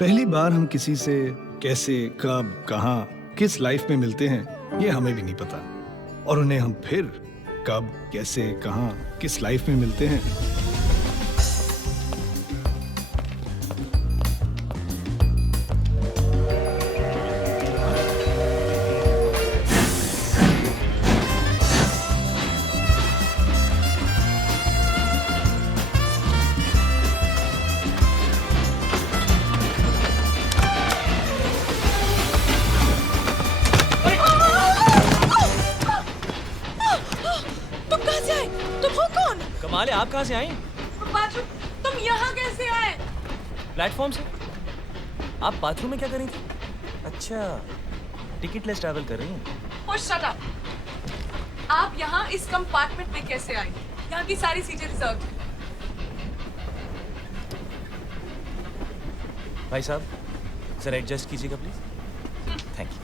पहली बार हम किसी से कैसे, कब, कहाँ, किस लाइफ में मिलते हैं ये हमें भी नहीं पता, और उन्हें हम फिर कब, कैसे, कहाँ, किस लाइफ में मिलते हैं। तुम कहाँ से आए? तुम हो कौन? कमाल है, आप कहाँ से आई? बाथरूम। तुम यहाँ कैसे आए? प्लेटफॉर्म से। आप बाथरूम में क्या कर रही थी? अच्छा, टिकट लेस ट्रैवल कर रही हैं। Oh, shut up! आप यहाँ इस कंपार्टमेंट में कैसे आए? यहाँ की सारी सीटें रिजर्व हैं। भाई साहब, जरा एडजस्ट कीजिएगा प्लीज। Thank you.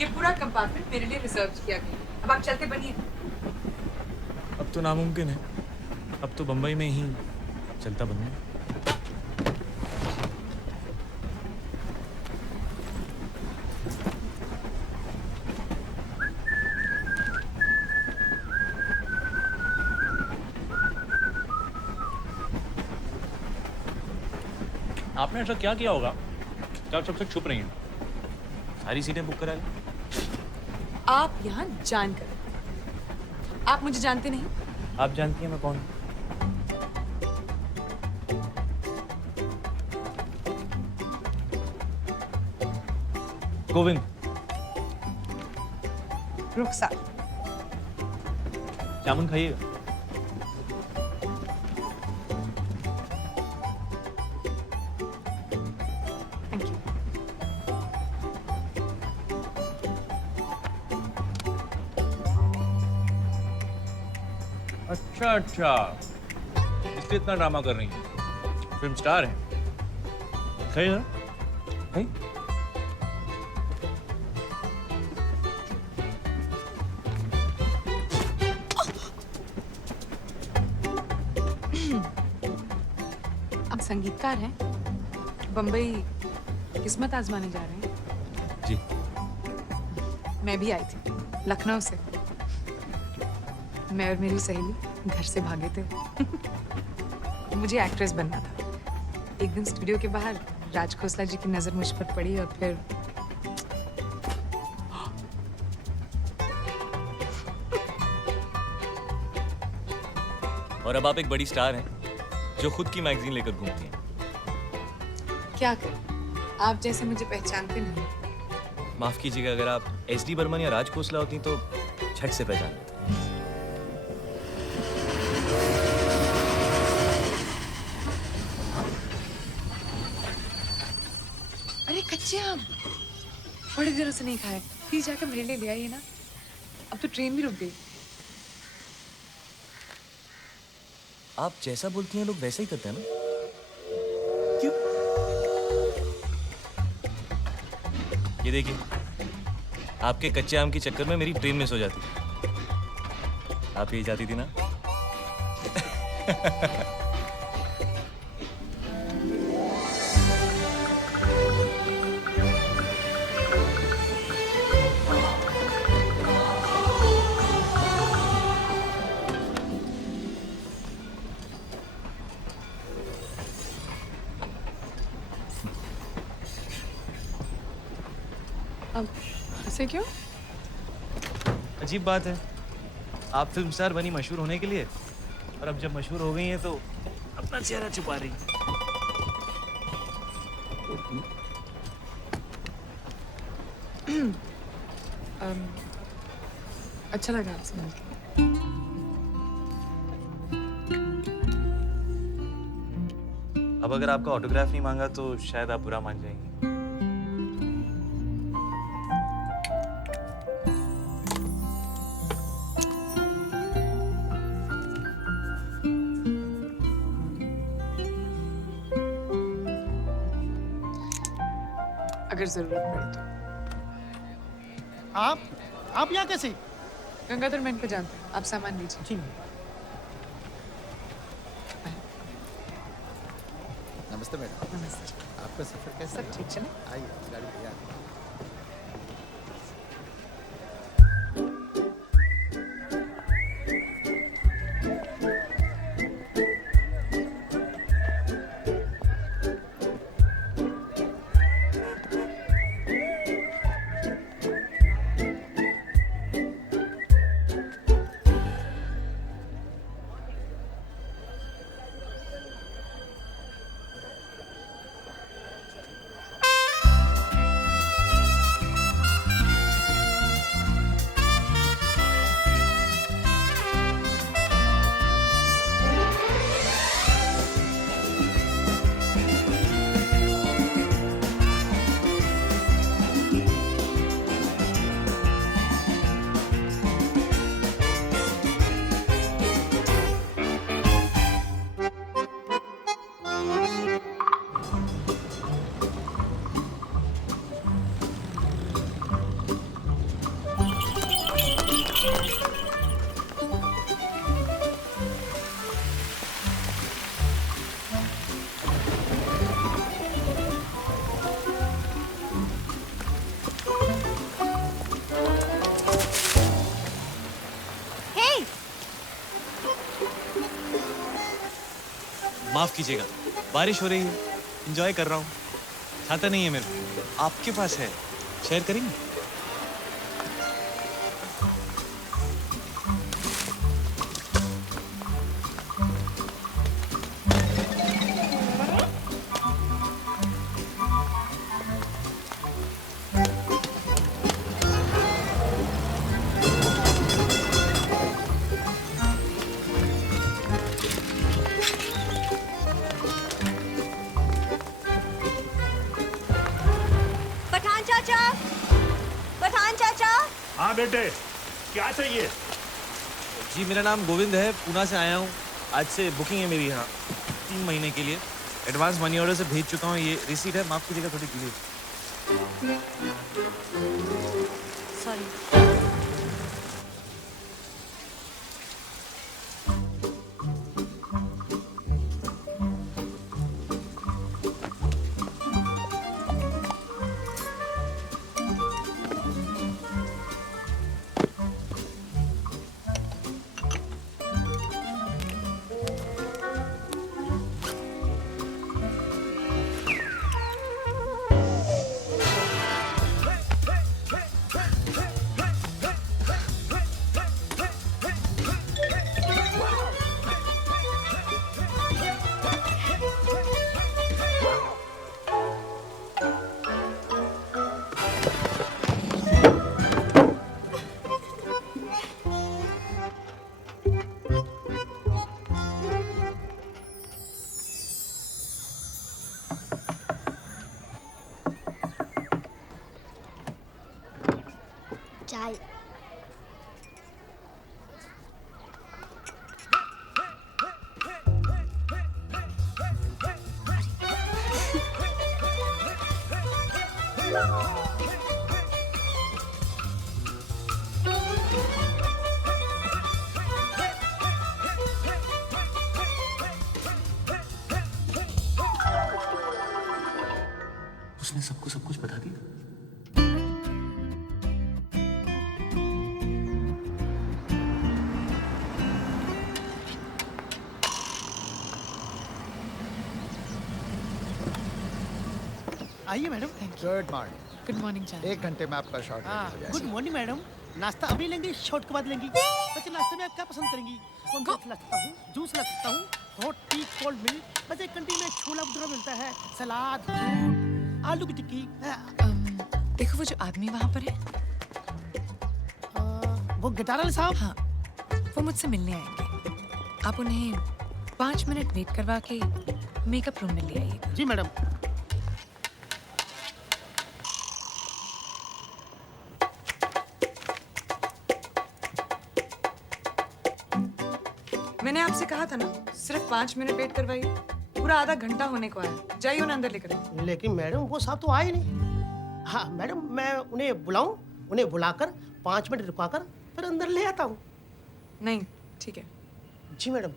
ये पूरा कंपार्टमेंट मेरे लिए रिजर्व किया गया। अब आप चलते बनिए। अब तो नामुमकिन है, अब तो बम्बई में ही चलता बनूंगा। आपने ऐसा क्या किया होगा कि आप सबसे छुप रही हैं? सारी सीटें बुक करा ली। आप यहाँ जानकर। आप मुझे जानते नहीं? आप जानती हैं मैं कौन हूँ? गोविंद। रुखसार। जामुन खाइएगा। Thank you. अच्छा अच्छा, इसलिए इतना ड्रामा कर रही हैं। फिल्म स्टार हैं। खाइए ना। भाई आप संगीतकार हैं? बम्बई किस्मत आजमाने जा रहे हैं? जी। मैं भी आई थी लखनऊ से। मैं और मेरी सहेली घर से भागे थे। मुझे एक्ट्रेस बनना था। एक दिन स्टूडियो के बाहर राज खोसला जी की नजर मुझ पर पड़ी और फिर और अब आप एक बड़ी स्टार हैं जो खुद की मैगजीन लेकर घूमती हैं। क्या करें, आप जैसे मुझे पहचानते नहीं। माफ कीजिएगा, अगर आप SD बर्मन या राज खोसला होती तो झट से पहचान लेते। अरे कच्चे आम बड़े दिनों से नहीं खाए। प्लीज जाकर मेरे लिए ले आइए ना। अब तो ट्रेन भी रुक गई। आप जैसा बोलती हैं लोग वैसा ही करते हैं ना? क्यों? ये देखिए, आपके कच्चे आम के चक्कर में मेरी ट्रेन मिस हो जाती। आप यही चाहती थी ना? अब ऐसे क्यों? अजीब बात है, आप फिल्म स्टार बनी मशहूर होने के लिए, और अब जब मशहूर हो गई हैं तो अपना चेहरा छुपा रही हैं। अच्छा लगा आपसे मिलकर। अब अगर आपका ऑटोग्राफ नहीं मांगा तो शायद आप बुरा मान जाएंगे। अगर जरूरत पड़े तो। आप यहाँ कैसे? गंगाधर मैं इनको जानता हूँ। आप सामान लीजिए। जी। नमस्ते मैडम। नमस्ते। आपका सफर कैसा सब रहा? ठीक चले? आइए, गाड़ी तैयार है। माफ कीजिएगा, बारिश हो रही है, एंजॉय कर रहा हूँ। छाता नहीं है मेरे को, आपके पास है, शेयर करेंगे? पठान चाचा। हाँ बेटे, क्या चाहिए? जी मेरा नाम गोविंद है, पूना से आया हूँ। आज से बुकिंग है मेरी यहाँ 3 महीने के लिए। एडवांस मनी ऑर्डर से भेज चुका हूँ। ये रिसीट है, माफ कीजिएगा थोड़ी डिले। सॉरी। चाय। उसने सबको सब कुछ बता दिया। आइए madam. Good morning. Good morning चाचा। 1 घंटे में आपका शॉट रेडी हो जाएगा। Good morning madam. नाश्ता अभी लेंगी, शॉट के बाद लेंगी? अच्छा, नाश्ते में आप क्या पसंद करेंगी? कौन सा ला सकता हूँ? जूस ला सकता हूँ, हॉट टी, कोल्ड मिल्क। बस एक कैंटीन में छोला भटूरा मिलता है, सलाद, फ्रूट, आलू की टिक्की। देखो वो जो आदमी वहाँ पर है, वो गिटार वाले साहब। हाँ, वो मुझसे मिलने आएंगे। आप उन्हें 5 मिनट वेट करवा के मेकअप रूम में ले आइएगा। जी मैडम। मैंने आपसे कहा था ना, सिर्फ 5 मिनट वेट करवाइए। पूरा आधा घंटा होने को आया। जाइए उन्हें अंदर लेकर। लेकिन मैडम वो साहब तो आए नहीं। हाँ मैडम, मैं उन्हें बुलाऊं? उन्हें बुलाकर 5 मिनट रुकाकर फिर अंदर ले आता हूँ। नहीं, ठीक है। जी मैडम।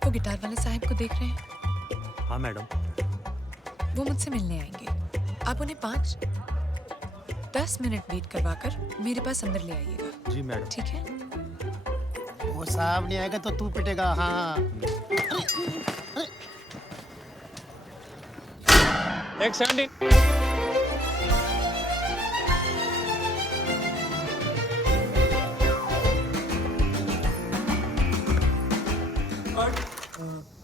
आप वो गिटार वाले साहब को देख रहे हैं? हाँ मैडम। वो मुझसे मिलने आएंगे। आप उन्हें 5-10 मिनट वेट करवा कर मेरे पास अंदर ले आइएगा। जी मैडम। ठीक है? वो साहब नहीं आएगा तो तू पिटेगा। हाँ एक 17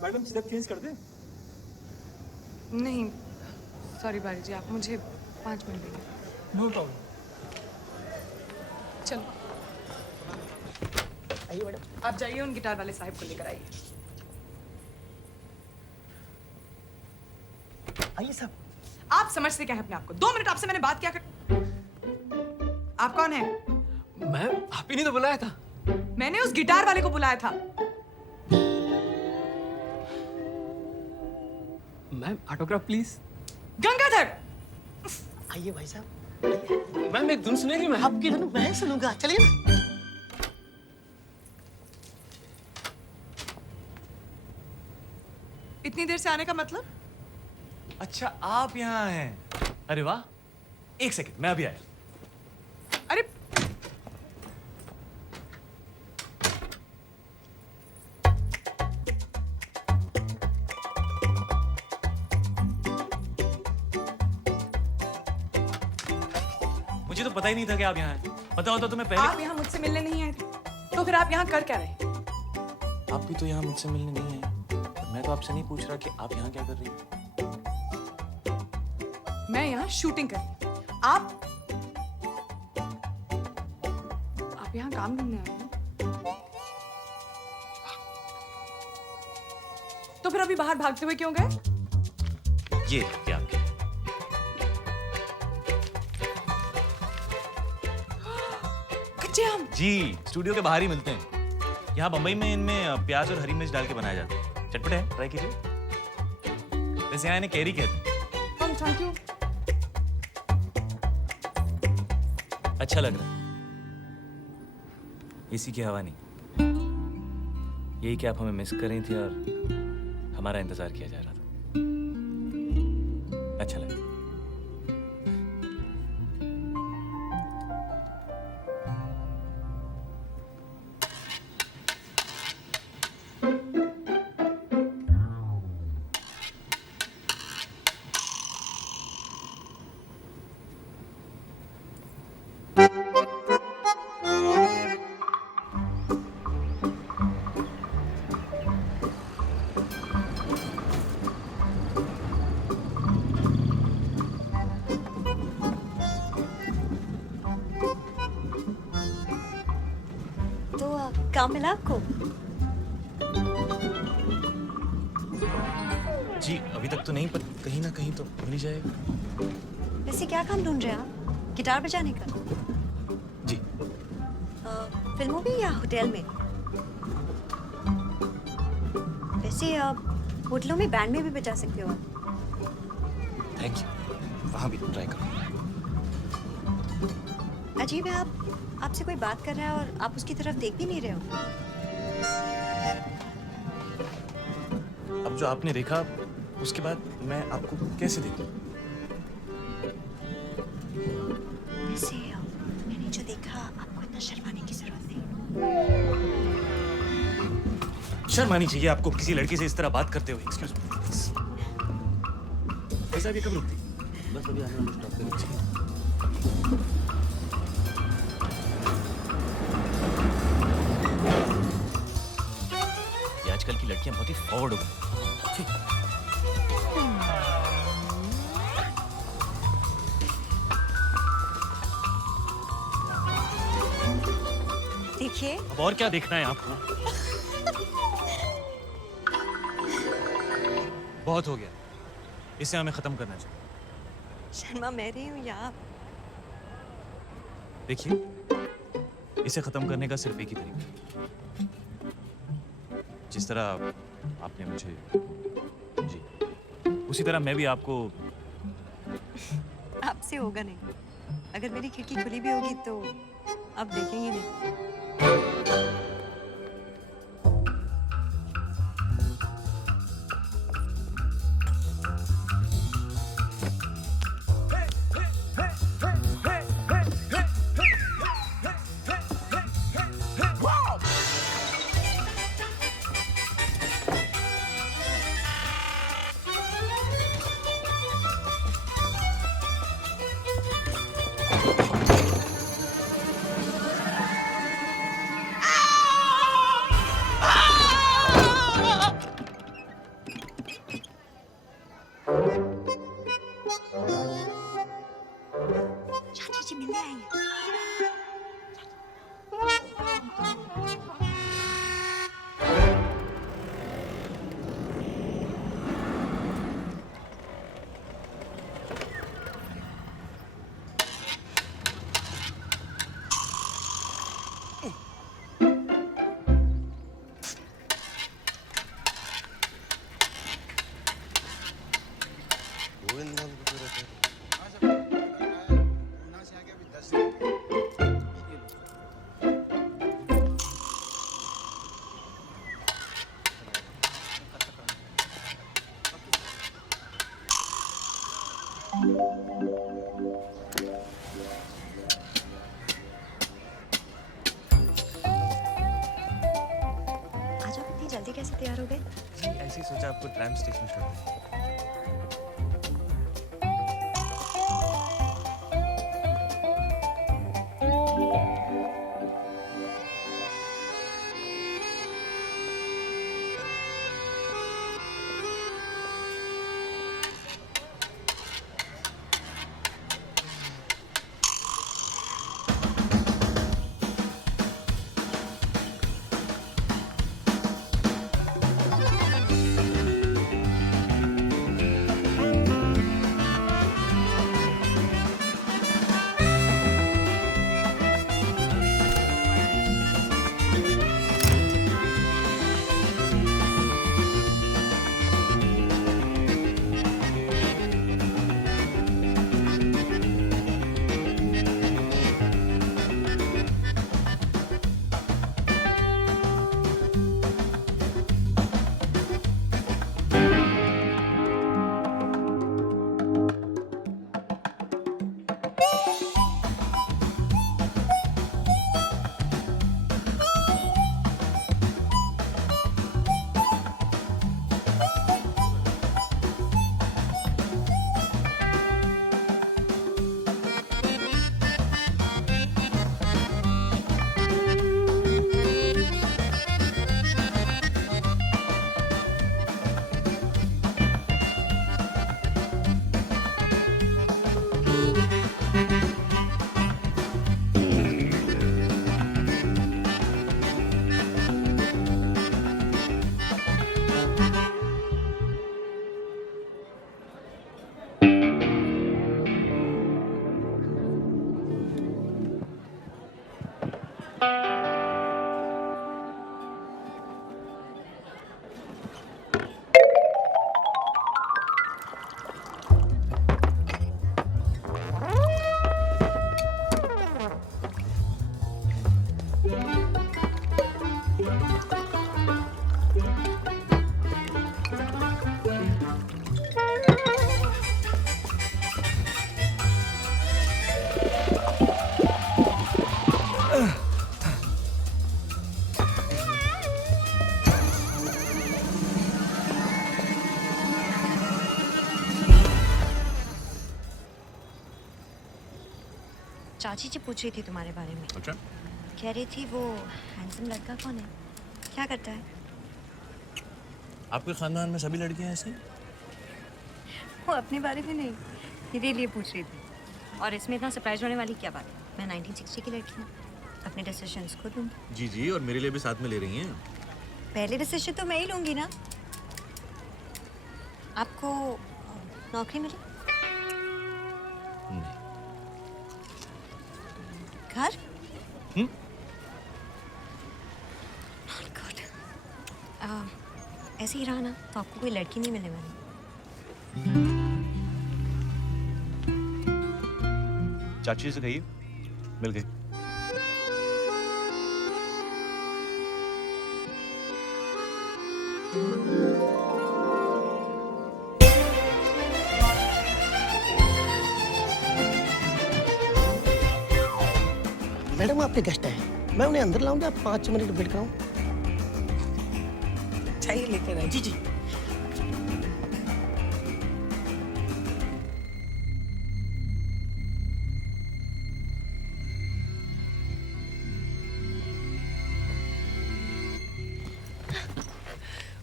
मैडम स्टेप चेंज कर दें? नहीं, सॉरी बारी जी, आप मुझे 5 मिनट देंगे। No problem. चलो आइए मैडम। आप जाइए, उन गिटार वाले साहब को लेकर आइए। आइए साहब। आप समझते क्या है अपने आप को? 2 मिनट आपसे मैंने बात क्या कर। आप कौन है? मैम आप ही ने तो बुलाया था। मैंने उस गिटार वाले को बुलाया था। Ma'am autograph please. गंगाधर! आइए भाई साहब। मैम एक धुन सुनेगी मैम? आपकी धुन मैं सुनूंगा, चलिए ना। इतनी देर से आने का मतलब? अच्छा आप यहाँ हैं। अरे वाह, एक सेकंड मैं अभी आया। अरे मुझे तो पता ही नहीं था कि आप यहाँ हैं। पता होता तो मैं पहले। आप यहाँ मुझसे मिलने नहीं आए थे, तो फिर आप यहाँ कर क्या रहे? आप भी तो यहाँ मुझसे मिलने नहीं आए। मैं तो आपसे नहीं पूछ रहा कि आप यहाँ क्या कर रही हैं। मैं यहाँ शूटिंग कर रही हूँ। आप यहाँ काम करने आए हैं? तो फिर अभी बाहर भागते हुए क्यों गए? ये आपके। कच्चे आम। जी, स्टूडियो के बाहर ही मिलते हैं। यहाँ बम्बई में इनमें प्याज और हरी मिर्च डाल के बनाया जाता है। चटपटे हैं, ट्राई कीजिए। वैसे यहाँ इन्हें कैरी कहते हैं। Thank you. अच्छा लग रहा है। एसी की हवा नहीं। यही कि आप हमें मिस कर रही थी और हमारा इंतजार किया जा रहा था। अच्छा लगा। काम मिला आपको? जी अभी तक तो नहीं, पर कहीं ना कहीं तो मिल ही जाएगा। वैसे क्या काम ढूंढ रहे हैं आप? गिटार बजाने का? जी। फिल्मों में या होटल में? वैसे होटलों में बैंड में भी बजा सकते हो आप। Thank you. वहाँ भी ट्राई करो। अजीब है, आपसे कोई बात कर रहा है और आप उसकी तरफ देख भी नहीं रहे हो। अब जो आपने देखा उसके बाद मैं आपको कैसे देखूं? वैसे मैंने जो देखा, आपको इतना शर्माने की जरूरत नहीं। शर्म आनी चाहिए आपको किसी लड़की से इस तरह बात करते हुए। Excuse me. ऐसा भी कब रुकती? बस अभी आने वाली स्टॉप पे रुकी। आजकल की लड़कियां बहुत ही फॉरवर्ड हो गई। देखिए, अब और क्या देखना है आपको? बहुत हो गया, इसे हमें खत्म करना चाहिए। शर्मा मैं रही हूँ या आप? देखिए, इसे खत्म करने का सिर्फ एक ही तरीका है। जिस तरह आपने मुझे, जी उसी तरह मैं भी आपको। आपसे होगा नहीं। अगर मेरी खिड़की खुली भी होगी तो आप देखेंगे नहीं। जल्दी कैसे तैयार हो गए? जी ऐसे ही सोचा आपको ट्रैम स्टेशन छोड़ दें। चाची जी पूछ रही थी तुम्हारे बारे में। अच्छा, कह रही थी वो हैंडसम लड़का कौन है, क्या करता है? आपके खानदान में सभी लड़कियां ऐसी? वो अपने बारे में नहीं, मेरे लिए पूछ रही थी। और इसमें इतना सरप्राइज होने वाली क्या बात है? मैं 1960 की लड़की हूँ, अपने डिसीजंस खुद लूँगी। जी जी, और मेरे लिए भी साथ में ले रही हैं। पहले डिसीजन तो मैं ही लूँगी ना। आपको नौकरी मिली? नहीं। घर? हम्म? Not good. ऐसे ही रहा ना तो आपको कोई लड़की नहीं मिले वाली। चाची से कहिए, मिल गई। मैडम आपके गेस्ट हैं, मैं उन्हें अंदर लाऊं या 5 मिनट वेट कराऊं? चाहिए लेकर आइए। जी जी।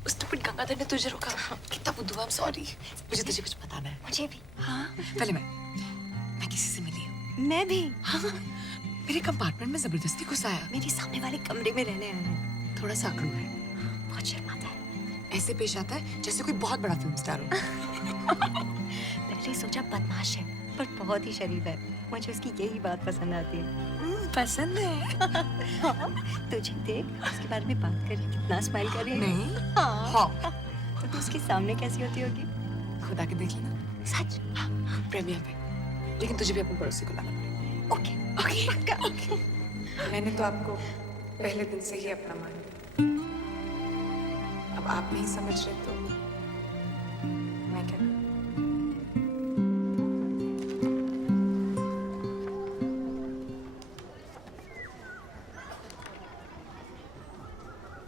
उस टुकड़ गंगाधर ने तुझे रोका। कितना बुद्धू, आई एम सॉरी। मुझे तुझे कुछ बताना है। मुझे भी। हाँ, पहले मैं किसी से मिली हूँ। मैं भी। हाँ, मेरे कंपार्टमेंट में जबरदस्ती घुस आया। मेरे सामने वाले कमरे में रहने आया है। थोड़ा सा आक्रामक है, बहुत शर्माता है। ऐसे पेश आता है जैसे कोई बहुत बड़ा फिल्म स्टार हो। पहले सोचा बदमाश है, पर बहुत ही शरीफ है। मुझे उसकी यही बात पसंद आती है। पसंद है। तुझे देख, उसके बारे में बात करी, कितना स्माइल कर रही है। नहीं। हाँ। हाँ। तो तू उसके सामने कैसी होती होगी? खुदा के देख लेना। सच? प्रेमिया पे। लेकिन तुझे भी अपने पड़ोसी को लाना पड़ेगा। ओके। ओके। मैंने तो आपको पहले दिन से ही अपना मान लिया। अब आप नहीं समझ रहे तो मैं क्या करूं?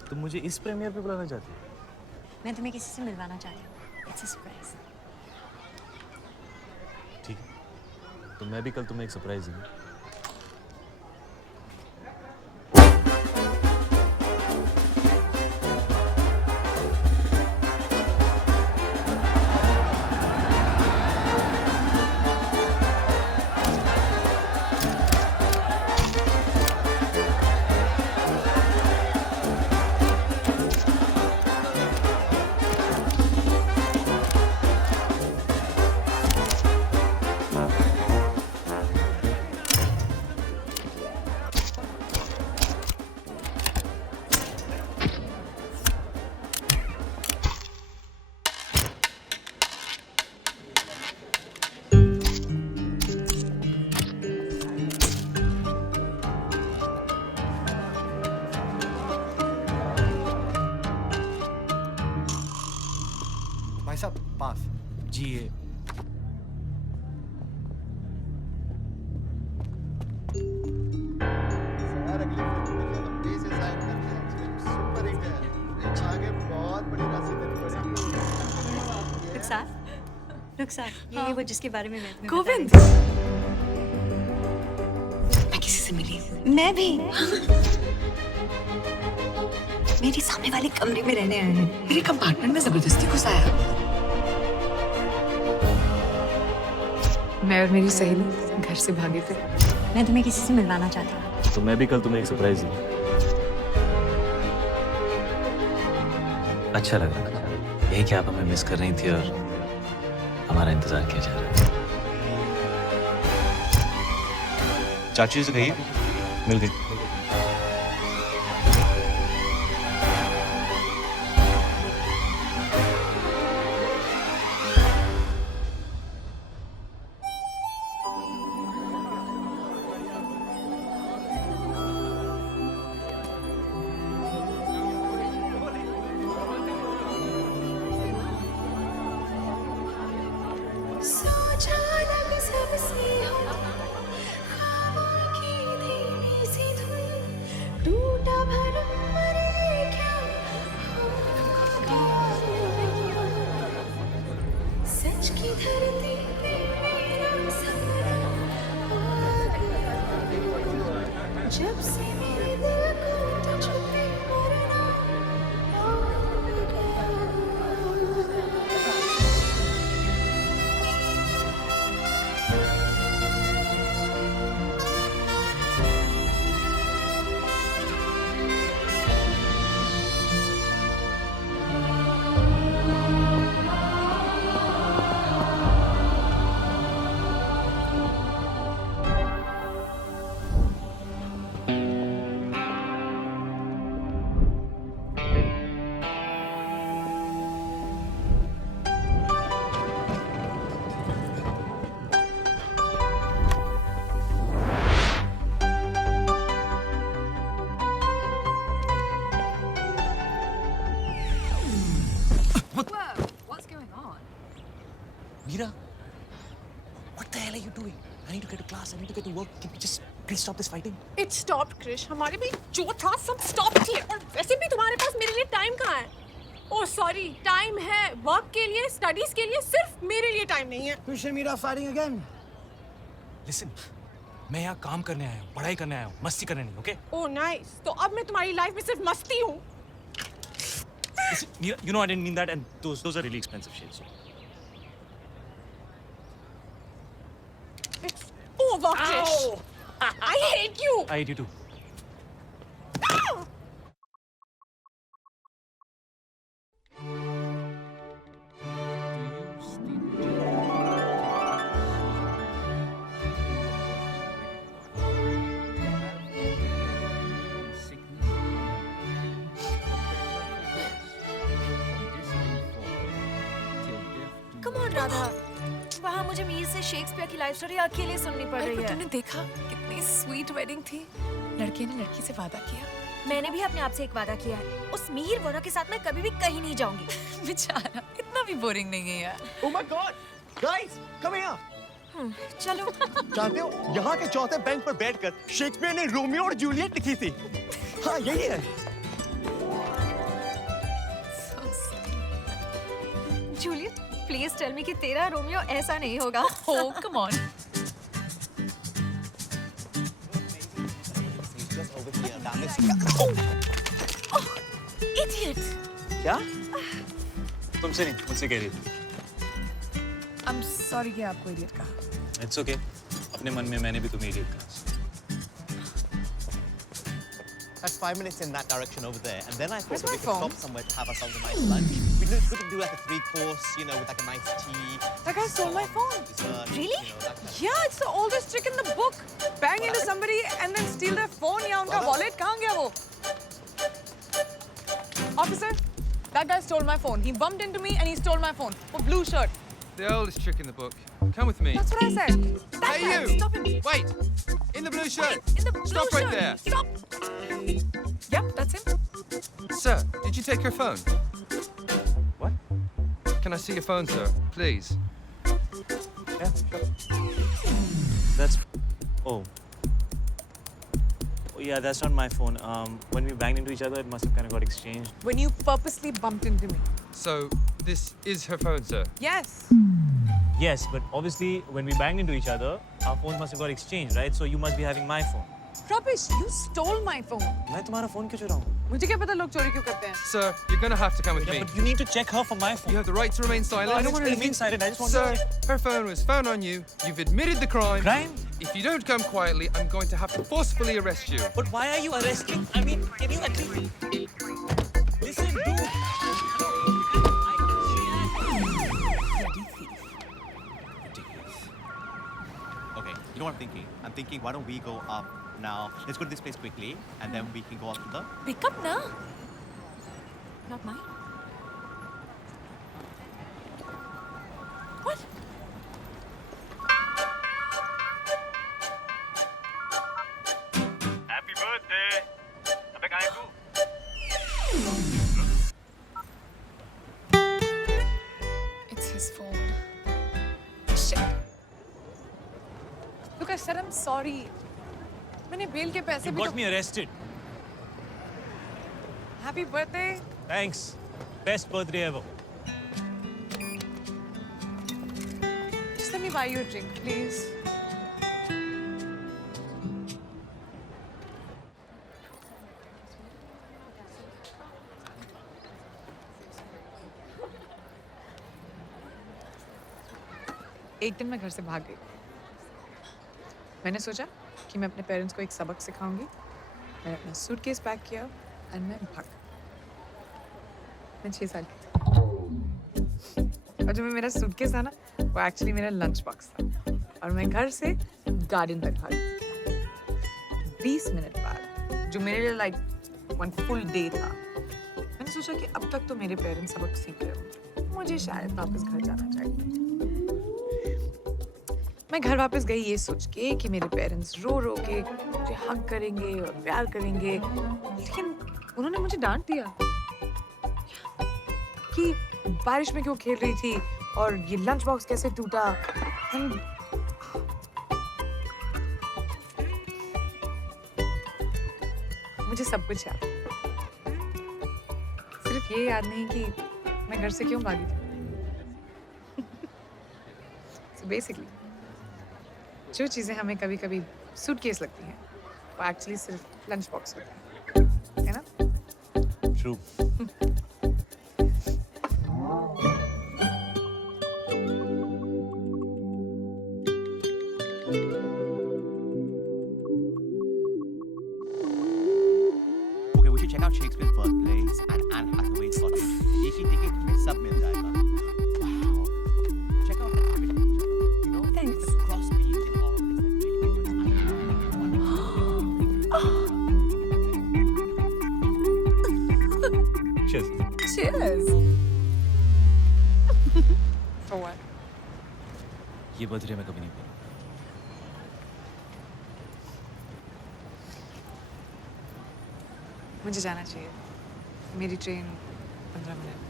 तुम मुझे इस प्रीमियर पे बुलाना चाहती है? मैं तुम्हें किसी से मिलवाना चाहती हूँ। It's a surprise. ठीक है, तो मैं भी कल तुम्हें एक सरप्राइज दूंगा। भाई साहब पास। जी ये सर अगली फिल्म में लंबे से साइन करते हैं। फिल्म सुपर हिट है। आगे बहुत बड़ी राशि देनी पड़ेगी। रुखसार, ये वो जिसके बारे में मैं तुम्हें गोविंद, बता रही मैं किसी से मिली हूँ। थी। मैं भी। मेरे सामने वाले कमरे में रहने आए हैं। मेरे कंपार्टमेंट में जबरदस्ती घुस आया। मैं और मेरी सहेली घर से भागे थे। मैं तुम्हें किसी से मिलवाना चाहती हूँ। तो मैं भी कल तुम्हें एक सरप्राइज दूंगा। अच्छा लगा यही कि आप हमें मिस कर रही थी और हमारा इंतजार किया जा रहा है। चाची से कहिए मिल गई। जब से मेरे दिल को तुझ पे मरना हो Meera, what the hell are you doing? I need to get to class. I need to get to work. Can we just please stop this fighting? It stopped, Krish. हमारे भी जो था सब stop किए और वैसे भी तुम्हारे पास मेरे लिए टाइम कहाँ है? ओह सॉरी, टाइम है वर्क के लिए, स्टडीज के लिए, सिर्फ मेरे लिए टाइम नहीं है। Krish and Meera fighting again. Listen, मैं यहाँ काम करने आया हूँ, पढ़ाई करने आया हूँ, मस्ती करने नहीं, okay? ओह नाइस, तो अब मैं तुम्हारी लाइफ में सिर्फ मस्ती हूँ। Listen, Meera, you know I didn't mean that, and those are really expensive shades. It's over, Krish. I hate you. I hate you too. Come on, Radha. वहाँ मुझे मीर से शेक्सपियर की लाइफ स्टोरी अकेले सुननी पड़ रही है। तुमने देखा कितनी स्वीट वेडिंग थी। लड़के ने लड़की से वादा किया। मैंने भी अपने आप से एक वादा किया है, उस मीर वोरा के साथ मैं कभी भी कहीं नहीं जाऊंगी। बेचारा, इतना भी बोरिंग नहीं है यार। Oh my God, guys, come here. चलो। जानते हो यहाँ के चौथे बेंच पर बैठकर शेक्सपियर ने रोमियो और जूलियट लिखी थी। हाँ यही है। जूलियट प्लीज टेल मी कि तेरा रोमियो ऐसा नहीं होगा। Oh, come on. Idiot. क्या? तुमसे नहीं, मुझसे कह रही थी। I'm sorry कि आपको इडियट कहा। It's okay. अपने मन में मैंने भी तुम्हें idiot कहा। That's 5 minutes in that direction over there, and then I thought Where's that we my could phone? stop somewhere to have ourselves a nice lunch. We could do like a 3-course, you know, with like a nice tea. That guy stole my phone. Dessert, Really? You know, that kind of Yeah, it's the oldest trick in the book. Bang into somebody and then steal their phone या उनका wallet कहाँ गया वो? Officer, that guy stole my phone. He bumped into me and he stole my phone. A blue shirt. The oldest trick in the book. Come with me. That's what I said. That Hey, guy, you! stop him. Wait! In the blue shirt! In the blue Stop right shirt. there. Stop. Yep, that's him. Sir, did you take your phone? What? Can I see your phone, sir? Please. Yeah, sure. That's. Oh. Oh yeah, that's not my phone. When we banged into each other, it must have kind of got exchanged. When you purposely bumped into me. So, this is her phone, sir? Yes. Yes, but obviously when we banged into each other, our phones must have got exchanged, right? So you must be having my phone. Rubbish, you stole my phone. मैं तुम्हारा phone क्यों चुराऊँ? मुझे क्या पता लोग चोरी क्यों करते हैं? Sir, you're gonna have to come with Yeah, me. but you need to check her for my phone. You have the right to remain silent. I don't want to remain silent. I just want Sir, to check. her phone was found on you. You've admitted the crime. Crime? If you don't come quietly, I'm going to have to forcefully arrest you. But why are you arresting? I mean, can you at least listen, dude? Okay, you know what I'm thinking? I'm thinking, why don't we go up now? Let's go to this place quickly, and then we can go up to the. Pick up na. Not mine. What? Happy birthday अबे कहाँ है तू It's his phone. Shit. Look, I said I'm sorry. मैंने bell के पैसे You भी got me arrested. Happy birthday. Thanks. Best birthday ever. Just let me buy you a drink, please. एक दिन मैं घर से भाग गई। मैंने सोचा कि मैं अपने पेरेंट्स को एक सबक सिखाऊंगी। मैंने अपना सूटकेस पैक किया और मैं भाग। मैं 6 साल की थी। और जो मेरा सूटकेस था ना, वो एक्चुअली मेरा लंच बॉक्स था। और मैं घर से गार्डन तक भागी। 20 मिनट बाद, जो मेरे लिए लाइक 1 फुल डे था, मैंने सोचा कि अब तक तो मेरे पेरेंट्स सबक सीख रहे होंगे, मुझे शायद वापस घर जाना चाहिए। मैं घर वापस गई ये सोच के कि मेरे पेरेंट्स रो रो के मुझे हग करेंगे और प्यार करेंगे, लेकिन उन्होंने मुझे डांट दिया कि बारिश में क्यों खेल रही थी और ये लंच बॉक्स कैसे टूटा। मुझे सब कुछ याद, सिर्फ ये याद नहीं कि मैं घर से क्यों भागी थी। So basically, जो चीज़ें हमें कभी-कभी सूटकेस लगती हैं, वो एक्चुअली सिर्फ लंच बॉक्स होता है ना? True. Okay, we should check out Shakespeare's birthplace and Anne Hathaway's cottage. एक ही ticket में सब मिल जाएगा. Wow. Check out the architecture. You know, Thanks. the cross beams and all of this. That's really good. Cheers. Cheers. For what? ये birthday मैं कभी नहीं भूलूंगा। मुझे जाना चाहिए। मेरी ट्रेन 15 मिनट में।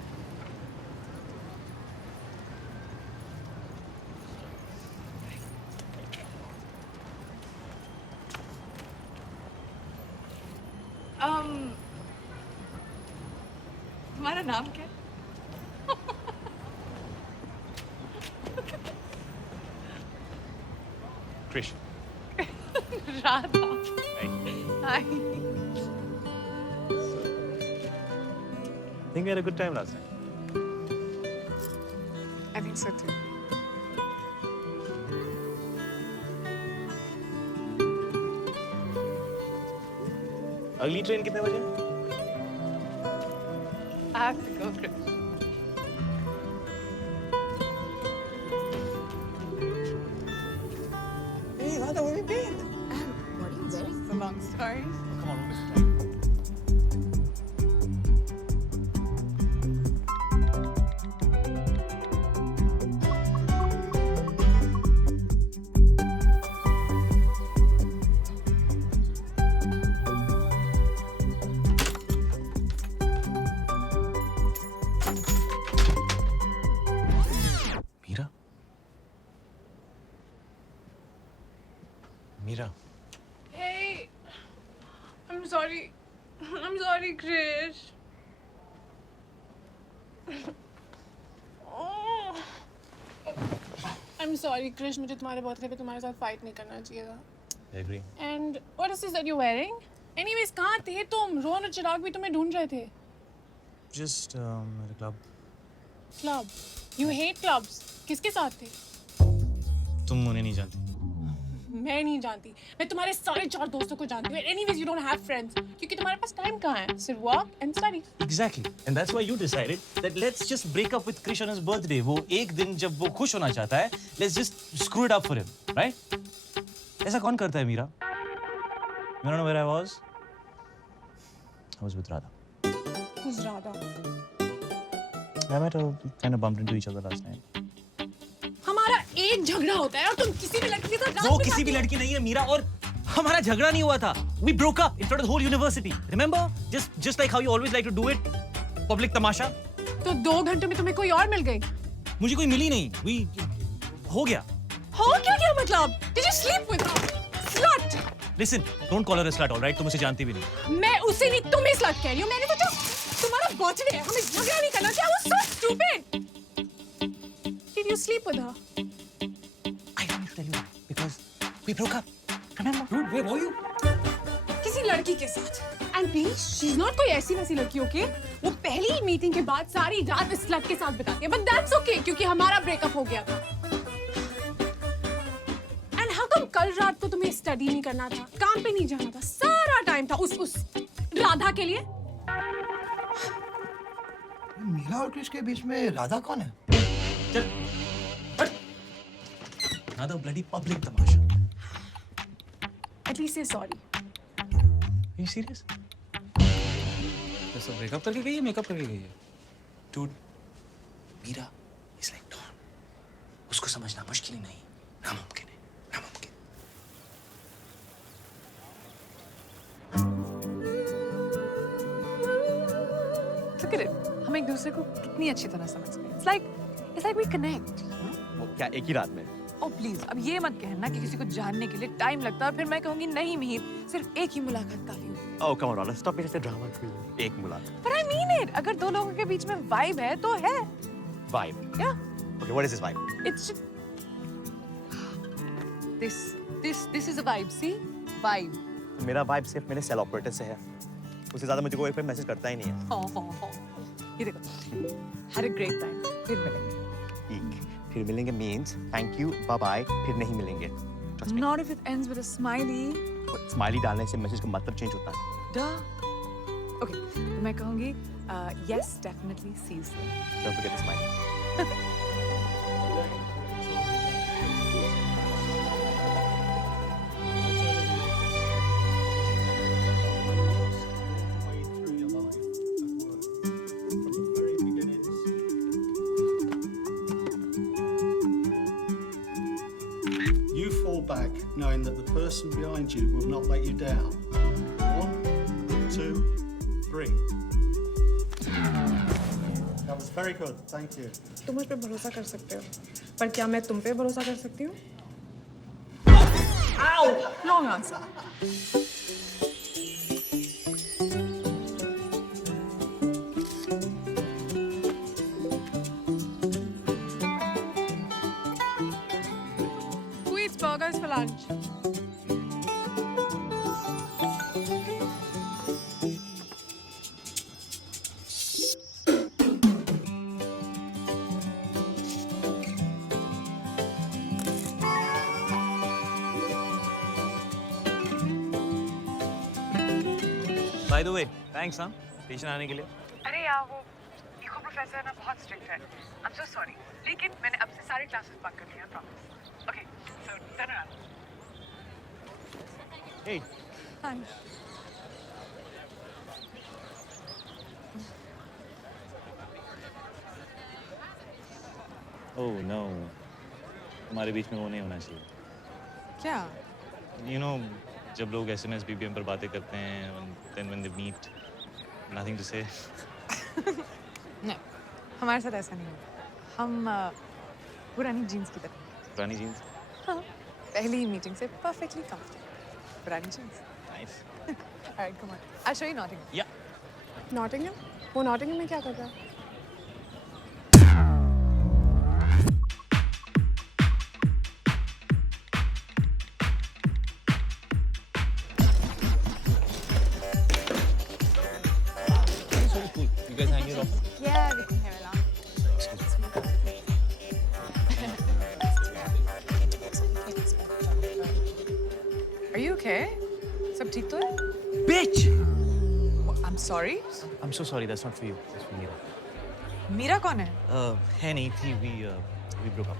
तुम्हारा नाम क्या है? Krish. Radha. Hi. Think we had a good time last night. I think so too. अगली ट्रेन कितने बजे? I have to go, Krish. Hey, Radha, where have you been? What are you wearing? It's a long story. Come on, we'll miss the train. Mira? Mira? Hey, I'm sorry. I'm sorry, Krish. Oh. I'm sorry, Krish. मुझे तुम्हारे birthday पे तुम्हारे साथ fight नहीं करना चाहिए था. I agree. And what is this that you're wearing? Anyways, कहाँ थे तुम? रोहन और चिराग भी तुम्हें ढूंढ रहे थे. Just at a club. Club. You hate clubs. किसके साथ थे? तुम उन्हें नहीं जानती. मैं नहीं जानती. मैं तुम्हारे सारे 4 दोस्तों को जानती हूँ. Anyways, you don't have friends. क्योंकि तुम्हारे पास टाइम कहाँ है? सिर्फ work and study. Exactly. And that's why you decided that let's just break up with Krish on his birthday. वो एक दिन जब वो खुश होना चाहता है, let's just screw it up for him, right? ऐसा कौन करता है Meera? You don't know where I was? I was with Radha. Who's Radha? I met her, kind of bumped into each other last night. हमारा एक झगड़ा होता है और तुम किसी भी लड़की के साथ रात वो में किसी भी जाती हो। लड़की नहीं है मीरा और हमारा झगड़ा नहीं हुआ था. We broke up in front of the whole university. Remember? Just like how you always like to do it. Public तमाशा. तो 2 घंटे में तुम्हें कोई और मिल गई. मुझे कोई मिली नहीं. हो गया. हो क्या मतलब? Did you sleep with her? Slut. Listen, don't call her a slut, all right? तुम उसे जानती भी नहीं. मैं उसे नहीं तुम्हें slut कह रही हूँ. मैंने सोचा तुम्हारा बर्थडे है. हमें झगड़ा नहीं करना चाहिए. I was so stupid. Did you sleep with her? I don't need to tell you that because we broke up. Remember? Dude, where were you? किसी लड़की के साथ. And please, she's not कोई ऐसी वैसी लड़की, okay? वो पहली मीटिंग के बाद सारी रात इस slut के साथ बिताती है. But that's okay क्योंकि हमारा ब्रेकअप हो गया था. And how come कल रात को तुम्हें स्टडी नहीं करना था? काम पे नहीं जाना था. सारा टाइम था उस राधा के लिए. मीरा और कृष के बीच में राधा कौन है? चल. हट. Another bloody public Tamasha. At least say sorry. Are you serious? तो सब ब्रेकअप करके गई है, मेकअप करके गई है. Dude, Meera is like Dawn. उसको समझना मुश्किल ही नहीं. नामुमकिन है. नामुमकिन. Look at it. हम एक दूसरे को कितनी अच्छी तरह समझ गए. It's like we connect. वो क्या एक ही रात में? Oh please, अब ये मत कहना कि किसी को जानने के लिए टाइम लगता है और फिर मैं कहूँगी नहीं मिहिर, सिर्फ एक ही मुलाकात काफी होगी. Oh, come on, Radha, stop being such a drama queen. एक मुलाकात. But I mean it. अगर 2 लोगों के बीच में vibe है तो है. Vibe. Yeah. Okay, what is this vibe? It's just this is a vibe. See, vibe. मेरा vibe सिर्फ मेरे सेल ऑपरेटर से है. उससे ज़्यादा मुझे कोई कोई मैसेज करता ही नहीं है. Oh. ये देखो. Had a great time. फिर मिलेंगे. ठीक. फिर मिलेंगे means thank you, bye bye. फिर नहीं मिलेंगे. Trust me. Not if it ends with a smiley. Smiley डालने से मैसेज का मतलब चेंज होता है. Duh. Okay. मैं कहूँगी yes, definitely sees them. Don't forget the smile. You fall back knowing that the person behind you will not let you down. 1, 2, 3. That was very good. Thank you. तुम मुझ पे भरोसा कर सकते हो, पर क्या मैं तुम पे भरोसा कर सकती हूँ? Ow! Wrong answer. Who eats burgers for lunch. By the way, thanks हाँ स्टेशन आने के लिए. अरे यार वो इको प्रोफेसर ना बहुत स्ट्रिक्ट है. I'm so sorry. लेकिन मैंने अब से सारे क्लासेस बंक कर लिया promise. Okay, so turn around. Hey. Hi. Oh no. हमारे बीच में वो नहीं होना चाहिए. क्या? You know, जब लोग SMS BBM पर बातें करते हैं, then when they meet, nothing to say. नहीं, हमारे साथ ऐसा नहीं होगा. हम पुरानी जीन्स की तरह. पुरानी जीन्स. हाँ. पहली ही मीटिंग से perfectly comfortable. पुरानी jeans. Nice. Alright, come on. I'll show you Nottingham. Yeah. Nottingham? वो नॉटिंघम में क्या कर रहा है? You guys hang your office? Yeah, we can hear it out. Are you okay? सब ठीक तो है? Bitch! I'm sorry. I'm so sorry. That's not for you. That's for Meera. Meera कौन है? है नहीं थी. We broke up.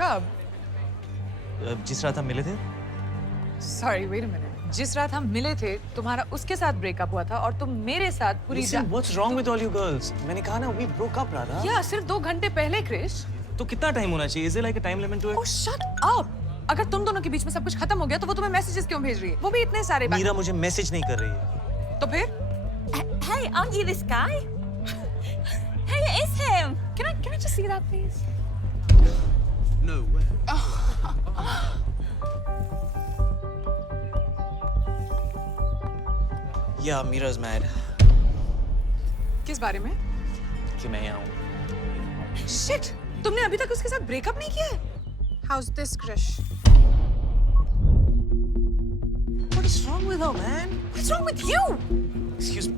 कब? जिस रात हम मिले थे. Sorry, wait a minute. जिस रात हम मिले थे, तुम्हारा उसके साथ ब्रेकअप हुआ था और तुम मेरे साथ पूरी Listen, what's wrong with all you girls? मैंने कहा ना, we broke up, राधा. या सिर्फ 2 घंटे पहले, क्रिश. तो कितना टाइम होना चाहिए? Is there like a time limit to it? Oh, shut up! अगर तुम दोनों के बीच में सब कुछ खत्म हो गया, तो वो तुम्हें मैसेजेस क्यों भेज रही है? वो भी इतने सारे. मीरा मुझे मैसेज नहीं कर रही है. तो फिर? Hey, aren't you this guy? Hey, it is him. Can I just see that, please? No way. Yeah, Meera's mad. किस बारे में? कि मैं यहाँ हूँ. Shit! तुमने अभी तक उसके साथ ब्रेकअप नहीं किया है? How's this, Krish? What is wrong with her, man? What's wrong with you? Excuse me.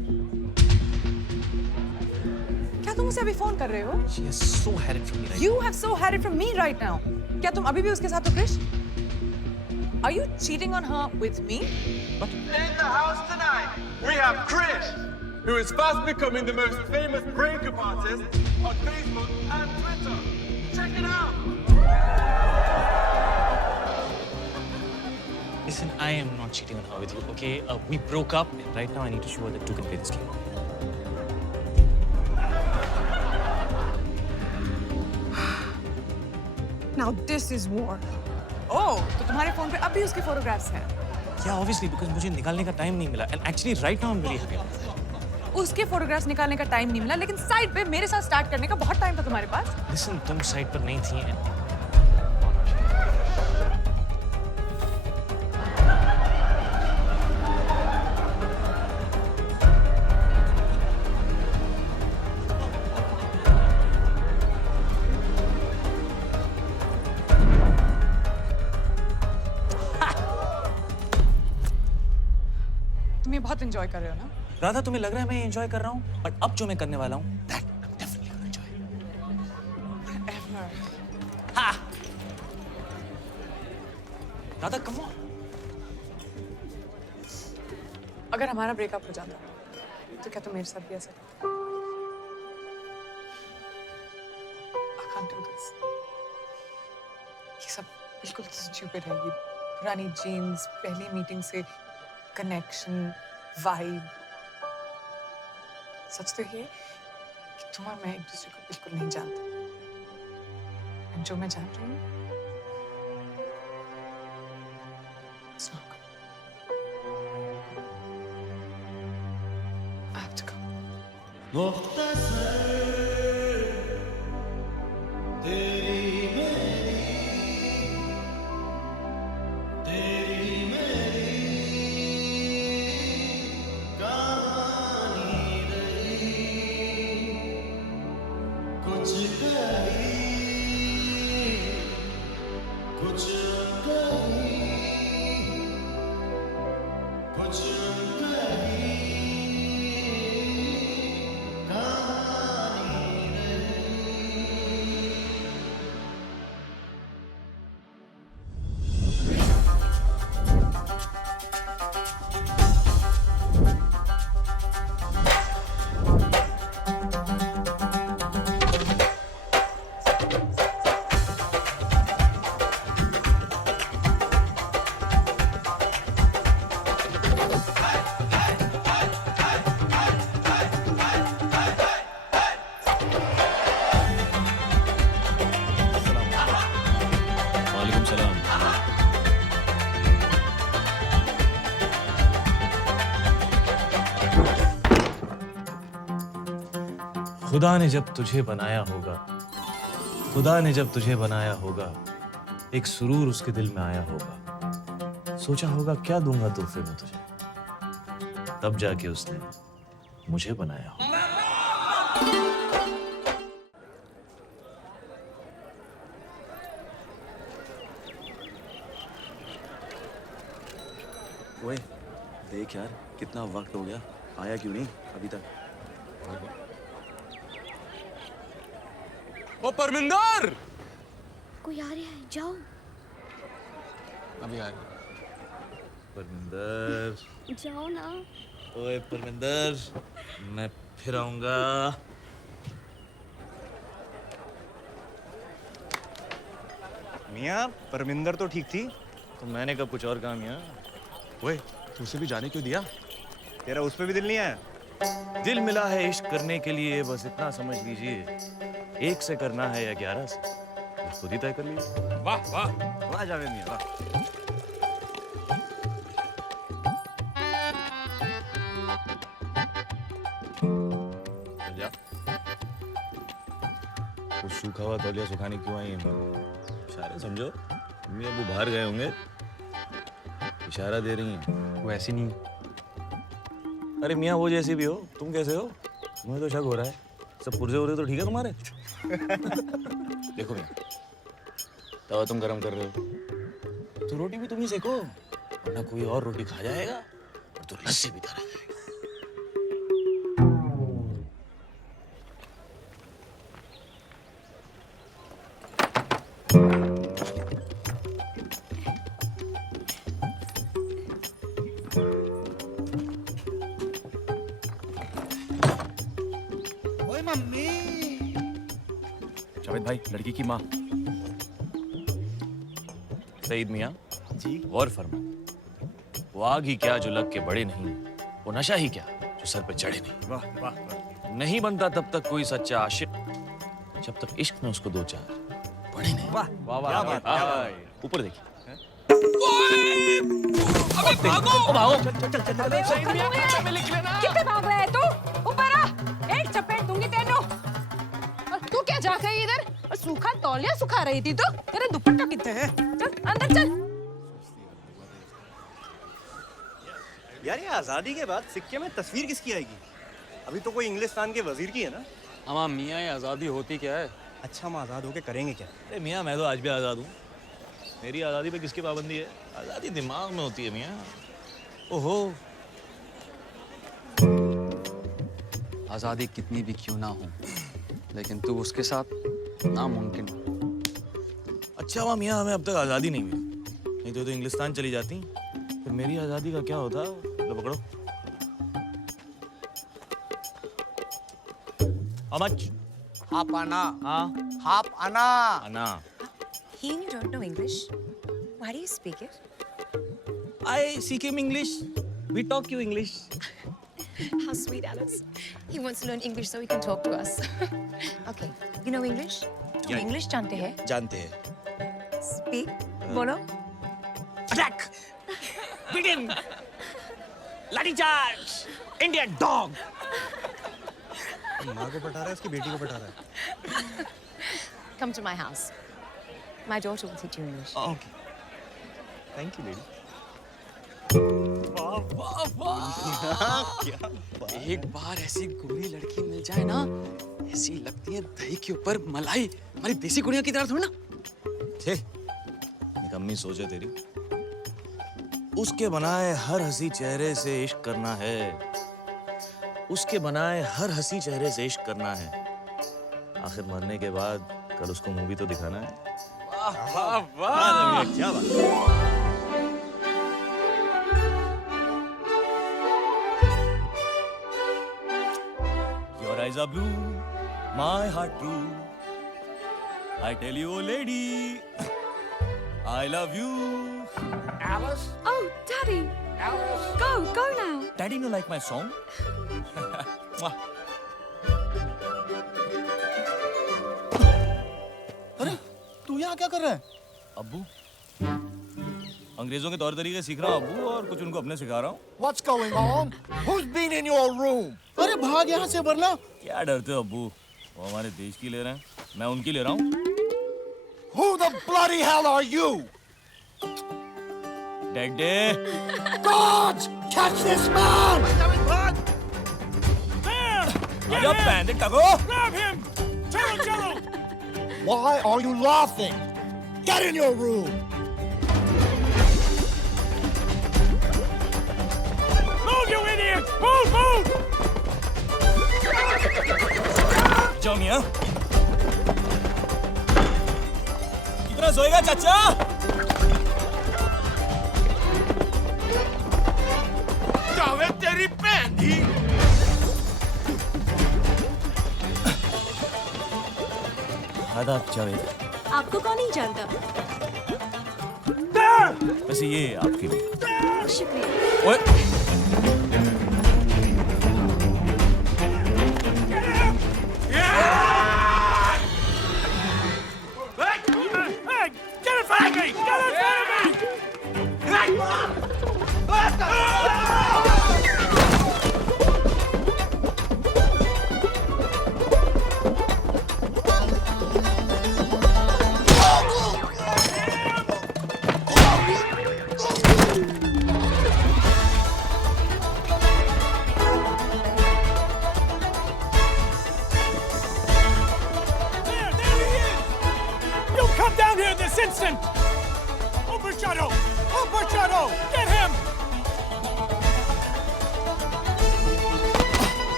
क्या तुम उसे अभी फोन कर रहे हो? She has so had it from me right You have so had it from me right now. क्या तुम अभी भी उसके साथ हो, Krish? Are you cheating on her with me? What? In the house tonight, we have Krish, who is fast becoming the most famous breakup artist on Facebook and Twitter. Check it out. Listen, I am not cheating on her with you, okay? We broke up, and right now I need to show her that two can play this game. Now this is war. Oh, तो तुम्हारे phone पे अब भी उसके photographs हैं? Yeah, obviously, because मुझे निकालने का टाइम नहीं मिला. And actually, right now I'm really happy. उसके फोटोग्राफ्स निकालने का टाइम नहीं मिला, लेकिन साइड पे मेरे साथ स्टार्ट करने का बहुत टाइम था तुम्हारे पास. Listen, तुम साइड पर नहीं थी. तुम ये बहुत एंजॉय कर रहे हो ना? राधा, तुम्हें लग रहा है मैं एंजॉय कर रहा हूँ, बट अब जो मैं करने वाला हूँ, that I'm definitely gonna enjoy. Whatever. Ha! Radha, come on. अगर हमारा ब्रेकअप हो जाता, तो क्या तुम मेरे साथ भी ऐसा करते? I can't do this. ये सब बिल्कुल स्टूपिड है. ये पुरानी जीन्स, पहली मीटिंग से कनेक्शन, वाइब. सच तो ये कि तुम और मैं एक दूसरे को बिल्कुल नहीं जानते. और जो मैं जान रही हूँ, it's not good. I have to go. कुछ खुदा ने जब तुझे बनाया होगा, खुदा ने जब तुझे बनाया होगा, एक सुरूर उसके दिल में आया होगा। सोचा होगा क्या दूंगा तोहफे में तुझे, तब जाके उसने मुझे बनाया होगा। ओए देख यार, कितना वक्त हो गया, आया क्यों नहीं अभी तक? ओ परमिंदर! कोई आ रहा है, जाओ। अभी आ परमिंदर, जाओ ना। ओए परमिंदर, मैं फिर आऊंगा। मियाँ, परमिंदर तो ठीक थी। तो मैंने कब कुछ और कहा मियाँ? ओए, तू उसे भी जाने क्यों दिया? तेरा उस पे भी दिल नहीं आया? दिल मिला है इश्क करने के लिए, बस इतना समझ लीजिए। 1 से करना है या 11 से, तो खुद ही तय कर लीजिए। वाह वाह वाह जावेद मियाँ, वाह। चल जा। कुछ सूखा हुआ तौलिया सुखाने क्यों आई है? इशारे समझो, अम्मी अबू बाहर गए होंगे, इशारा दे रही हैं। वो ऐसी नहीं। अरे मियाँ वो जैसी भी हो, तुम कैसे हो? मुझे तो शक हो रहा है, सब पुर्जे उर्जे तो ठीक है तुम्हारे? देखो मियाँ, तवा तुम गरम कर रहे हो तो रोटी भी तुम ही सेको, वरना कोई और रोटी खा जाएगा और तो लस्सी भी रह जाएगा। ओए मम्मी। जावेद भाई, लड़की की माँ। सईद मियाँ जी? गौर फरमा, वो आग ही क्या जो लग के बड़े नहीं, वो नशा ही क्या जो सर पे चढ़े नहीं। वाह वाह वाह। नहीं बनता तब तक कोई सच्चा आशिक, जब तक इश्क में उसको 2-4 पड़े नहीं। वाह वाह क्या बात, क्या बात। ऊपर देखिए। अबे भागो! भागो! कितने भाग रहा है तू? ऊपर आ! एक चपेट दूंगी तेनू। और तू क्या जाग रही इधर? और सूखा तौलिया सुखा रही थी तू? तेरा दुपट्टा कितने है? चल अंदर चल। यार, ये आजादी के बाद सिक्के में तस्वीर किसकी आएगी? अभी तो कोई इंग्लिस्तान के वजीर की है ना? हाँ मियाँ, ये आज़ादी होती क्या है? अच्छा, हम आजाद होके करेंगे क्या? अरे मियाँ, मैं तो आज भी आज़ाद हूँ। मेरी आज़ादी पे किसकी पाबंदी है? आज़ादी दिमाग में होती है मियाँ। ओहो, आज़ादी कितनी भी क्यों ना हो, लेकिन तू उसके साथ नामुमकिन। अच्छा हुआ मियाँ हमें अब तक आज़ादी नहीं मिली, नहीं तो इंग्लिस्तान चली जाती, फिर मेरी आज़ादी का क्या होता? लो पकड़ो। How much? हाफ आना। हाँ, हाफ आना। आना। He and you don't know English. Why do you speak it? I speak him English. We talk you English. How sweet, Alice. He wants to learn English so he can talk to us. Okay, you know English? तुम Yeah. English जानते हैं? जानते हैं। Speak. बोलो. Attack! Begin! Lathi charge! Indian dog! माँ को पटा रहा है, इसकी बेटी को पटा रहा है। Come to my house. My daughter will teach you English. Okay. Thank you, lady. वाह वाह! एक बार ऐसी गोरी लड़की मिल जाए ना, ऐसी लगती है दही के ऊपर मलाई। हमारी देसी कुड़ियों की तरह थोड़ी ना। छे, निकम्मी सोच है तेरी। उसके बनाए हर हंसी चेहरे से इश्क करना है, उसके बनाए हर हंसी चेहरे से इश्क करना है। आखिर मरने के बाद कल उसको मूवी तो दिखाना है। वाह वाह! क्या बात। Your eyes are blue, my heart true. I tell you, oh lady, I love you. Alice. Oh, Daddy. Alice. Go now. Daddy, you like my song? Mwah. अरे तू यहाँ क्या कर रहा है? अब्बू, अंग्रेजों के तौर तरीके सीख रहा हूँ अब्बू, और कुछ उनको अपने सिखा रहा हूँ। What's going on? Who's been in your room? अरे भाग यहाँ से वरना। क्या डरते हो अब्बू? वो हमारे देश की ले रहे हैं, मैं उनकी ले रहा हूँ। Who the bloody hell are you? Daddy. Guards! Catch this man! आजा पैंदे टको। Grab him! Cello! Why are you laughing? Get in your room! Move, you idiot! Move! जाओ मियाँ। कितना सोएगा चाचा? जावेद तेरी बहन ही। आदाब जावेद। आपको कौन नहीं जानता? वैसे ये आपके लिए। शुक्रिया। ओए। Instant! Uppershuttle! Get him!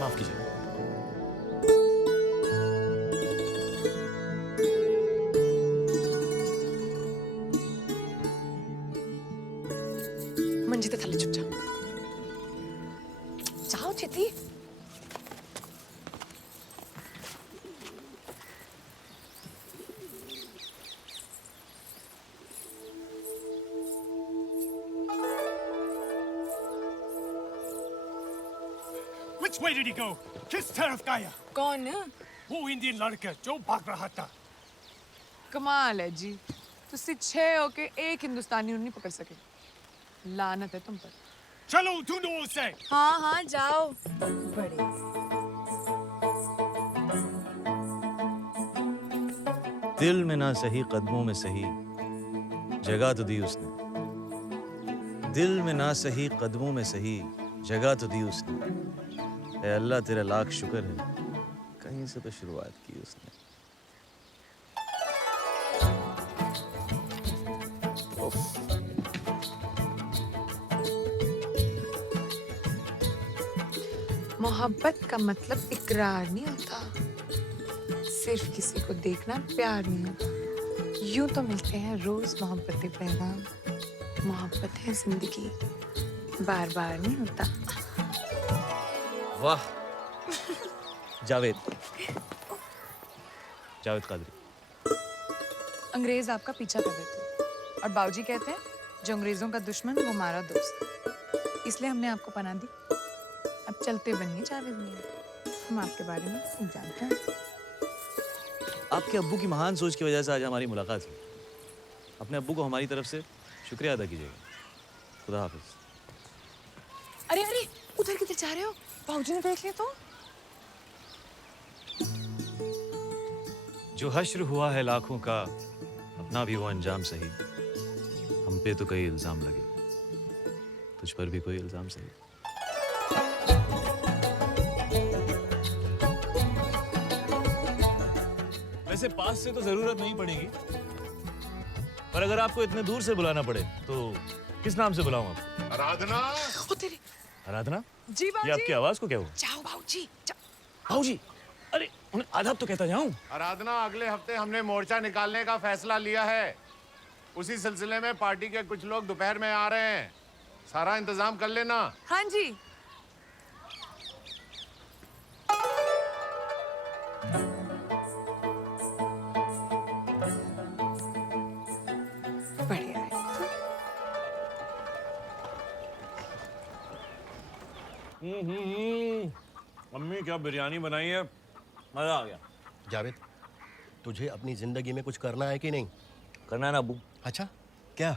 माफ कीजिए। मंजित थाली चुपचाप जाओ चिति। Which way did he go? किस तरफ गया? कौन? वो इंडियन लड़का जो भाग रहा था। कमाल है जी, तुझसे 6 होके एक हिंदुस्तानी नहीं पकड़ सके। लानत है तुम पर। चलो ढूंढो उसे। हाँ जाओ। बड़े दिल में ना सही कदमों में सही जगह तो दी उसने। दिल में ना सही कदमों में सही जगह तो दी उसने। ऐ अल्लाह तेरा लाख शुक्र है, कहीं से तो शुरुआत की उसने। मोहब्बत का मतलब इकरार नहीं होता, सिर्फ किसी को देखना प्यार नहीं होता। यूं तो मिलते हैं रोज मोहब्बतें पैगाम, मोहब्बत है जिंदगी, बार बार नहीं होता। वाह जावेद कादरी। अंग्रेज आपका पीछा कर रहे थे और बाबूजी कहते हैं जो अंग्रेजों का दुश्मन वो हमारा दोस्त, इसलिए हमने आपको पनाह दी। अब चलते बनिए जावेद मियां, हम आपके बारे में सब जानते हैं। आपके अब्बू की महान सोच की वजह से आज हमारी मुलाकात हुई। अपने अब्बू को हमारी तरफ से शुक्रिया अदा कीजिएगा। खुदा हाफिज। अरे उधर किधर जा रहे हो? बाबूजी ने देख लिया तो। जो हश्र हुआ है लाखों का, अपना भी वो अंजाम सही। हम पे तो कई इल्जाम लगे, तुझ पर भी कोई इल्जाम सही। वैसे पास से तो जरूरत नहीं पड़ेगी, पर अगर आपको इतने दूर से बुलाना पड़े तो किस नाम से बुलाऊं आपको? आराधना। आराधना? जी बाबूजी। ये आपकी आवाज को क्या हुआ? जाओ बाबूजी। बाबूजी, अरे उन्हें आदाब तो कहता जाऊं। आराधना, अगले हफ्ते हमने मोर्चा निकालने का फैसला लिया है। उसी सिलसिले में पार्टी के कुछ लोग दोपहर में आ रहे हैं। सारा इंतजाम कर लेना। हाँ जी। बढ़िया है। मम्मी क्या बिरयानी बनाई है, मजा आ गया। जावेद, तुझे अपनी जिंदगी में कुछ करना है कि नहीं? करना है ना अब्बू। अच्छा, क्या?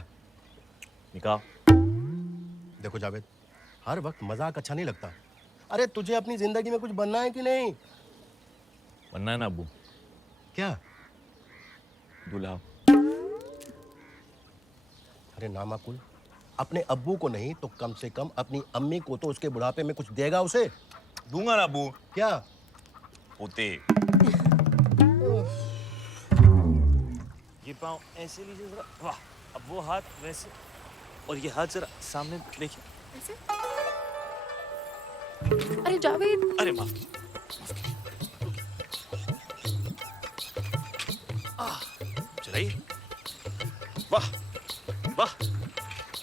निकाह। देखो जावेद, हर वक्त मजाक अच्छा नहीं लगता। अरे तुझे अपनी जिंदगी में कुछ बनना है कि नहीं? बनना है ना अब्बू। क्या? दूल्हा। अरे नामाकुल, अपने अब्बू को नहीं तो कम से कम अपनी अम्मी को तो उसके बुढ़ापे में कुछ देगा उसे। दूंगा ना अब्बू। क्या? पोते। ये पाँव ऐसे लीजिए जरा। वाह, अब वो हाथ वैसे और ये हाथ जरा सामने देखिए। ऐसे? अरे जावेद। अरे माफ कीजिए। चलाइए। वाह वाह,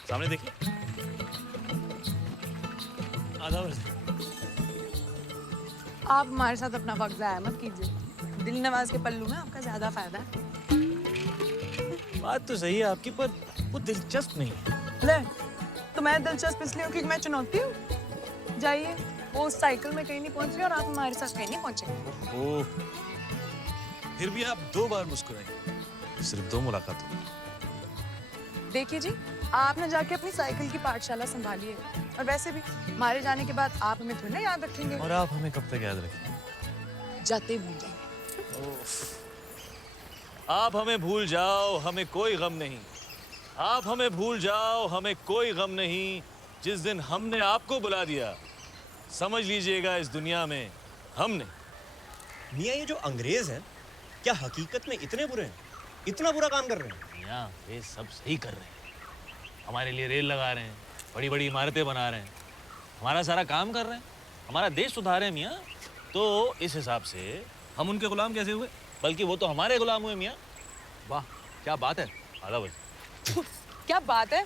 सामने देखिए। आधा वर्ष। आप हमारे साथ अपना वक्त ज़ाया मत कीजिए। दिल नवाज के पल्लू में आपका ज्यादा फायदा है। बात तो सही है आपकी, पर वो दिलचस्प नहीं है। ले, तो मैं दिलचस्प इसलिए हूँ क्योंकि मैं चुनौती हूँ। जाइए, वो उस साइकिल में कहीं नहीं पहुंच रही और आप हमारे साथ कहीं नहीं पहुंचे। ओह, फिर भी आप 2 बार मुस्कुराए, सिर्फ 2 मुलाकातों। देखिए जी, आपने जाके अपनी साइकिल की पाठशाला संभाली है, और वैसे भी हमारे जाने के बाद आप हमें थोड़ी ना याद रखेंगे। और आप हमें कब तक याद रखेंगे? जाते भूल जाएंगे। आप हमें भूल जाओ, हमें कोई गम नहीं। आप हमें भूल जाओ, हमें कोई गम नहीं। जिस दिन हमने आपको बुला दिया, समझ लीजिएगा इस दुनिया में हमने। मियाँ, ये जो अंग्रेज हैं, क्या हकीकत में इतने बुरे हैं? इतना बुरा काम कर रहे हैं? मियाँ, वे सब सही कर रहे हैं। हमारे लिए रेल लगा रहे हैं, बड़ी बड़ी इमारतें बना रहे हैं, हमारा सारा काम कर रहे हैं, हमारा देश सुधार रहे हैं मियाँ। तो इस हिसाब से हम उनके गुलाम कैसे हुए? बल्कि वो तो हमारे गुलाम हुए मियाँ। वाह, क्या बात है। आधा बज। क्या बात है?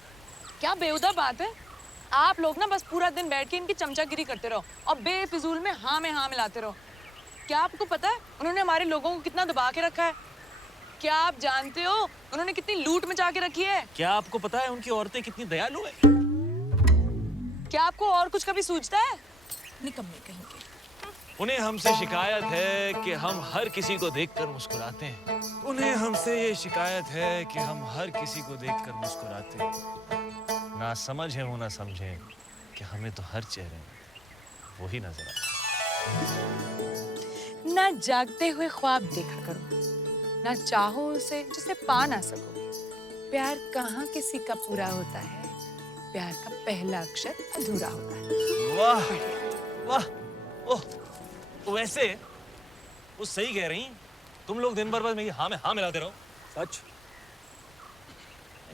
क्या बेहुदा बात है? आप लोग ना बस पूरा दिन बैठ के इनकी चमचागिरी करते रहो और बेफिजूल में हाँ मिलाते रहो। क्या आपको पता है उन्होंने हमारे लोगों को कितना दबा के रखा है? क्या आप जानते हो उन्होंने कितनी लूट मचा के रखी है? क्या आपको पता है उनकी औरतें कितनी दयालु है? क्या आपको और कुछ कभी सूझता है? निकम्मे कहीं के। उन्हें हमसे शिकायत है कि हम हर किसी को देखकर मुस्कुराते हैं। उन्हें हमसे ये शिकायत है कि हम हर किसी को देखकर मुस्कुराते हैं। ना समझ है वो ना समझे कि हमें तो हर चेहरे में वही नजर आता है। ना जागते हुए ख्वाब देखा करो, ना चाहो उसे जिसे पा ना सको। प्यार कहाँ किसी का पूरा होता है, प्यार का पहला अक्षर अधूरा होता है। वाह वाह। ओह, वैसे वो सही कह रही। तुम लोग दिन भर बस मेरी हाँ में हाँ मिलाते रहो। सच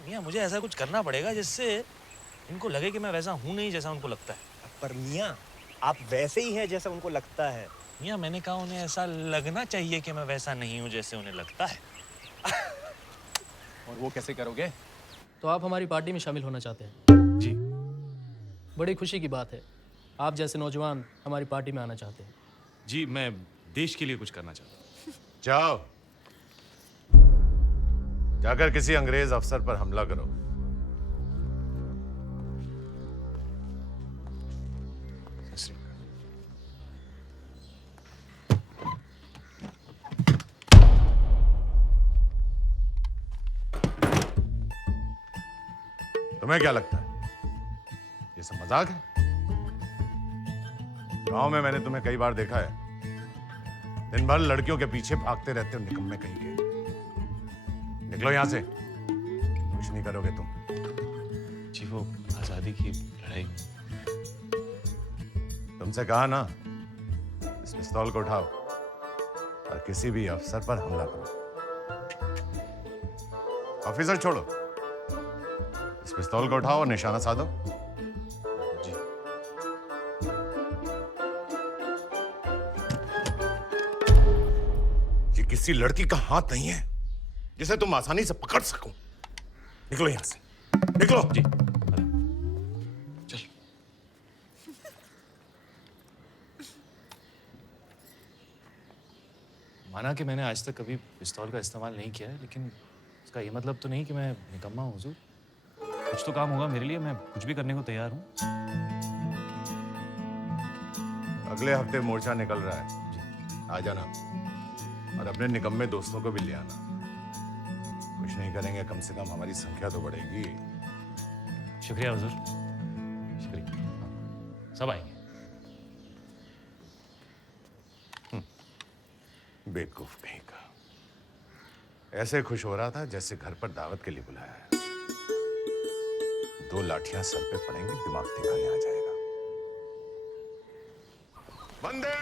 मियाँ, मुझे ऐसा कुछ करना पड़ेगा जिससे इनको लगे कि मैं वैसा हूं नहीं जैसा उनको लगता है। पर मियाँ, आप वैसे ही हैं जैसा उनको लगता है। मियाँ, मैंने कहा उन्हें ऐसा लगना चाहिए कि मैं वैसा नहीं हूं जैसे उन्हें लगता है। और वो कैसे करोगे? तो आप हमारी पार्टी में शामिल होना चाहते हैं? जी। बड़ी खुशी की बात है, आप जैसे नौजवान हमारी पार्टी में आना चाहते हैं। जी, मैं देश के लिए कुछ करना चाहता हूँ। जाओ, जाकर किसी अंग्रेज अफसर पर हमला करो। तुम्हें क्या लगता है ये सब मजाक है? गांव में मैंने तुम्हें कई बार देखा है, दिन भर लड़कियों के पीछे भागते रहते हो, निकम्मे कहीं के। निकलो यहां से, कुछ नहीं करोगे तुम। जी, वो आजादी की लड़ाई। तुमसे कहा ना, इस पिस्तौल को उठाओ और किसी भी अफसर पर हमला करो। ऑफिसर छोड़ो, इस पिस्तौल को उठाओ और निशाना साधो। जी। ये किसी लड़की का हाथ नहीं है जिसे तुम आसानी से पकड़ सको। निकलो यहां से, निकलो। जी। माना कि मैंने आज तक कभी पिस्तौल का इस्तेमाल नहीं किया है, लेकिन इसका ये मतलब तो नहीं कि मैं निकम्मा हूँ हुजूर। कुछ तो काम होगा मेरे लिए, मैं कुछ भी करने को तैयार हूँ। अगले हफ्ते मोर्चा निकल रहा है, आ जाना। और अपने निकम्मे दोस्तों को भी ले आना। कुछ नहीं करेंगे, कम से कम हमारी संख्या तो बढ़ेगी। शुक्रिया हुजूर, शुक्रिया। सब आएंगे। बेवकूफ कहीं का, ऐसे खुश हो रहा था जैसे घर पर दावत के लिए बुलाया है। 2 लाठियां सर पे पड़ेंगी, दिमाग ठिकाने आ जाएगा। वंदे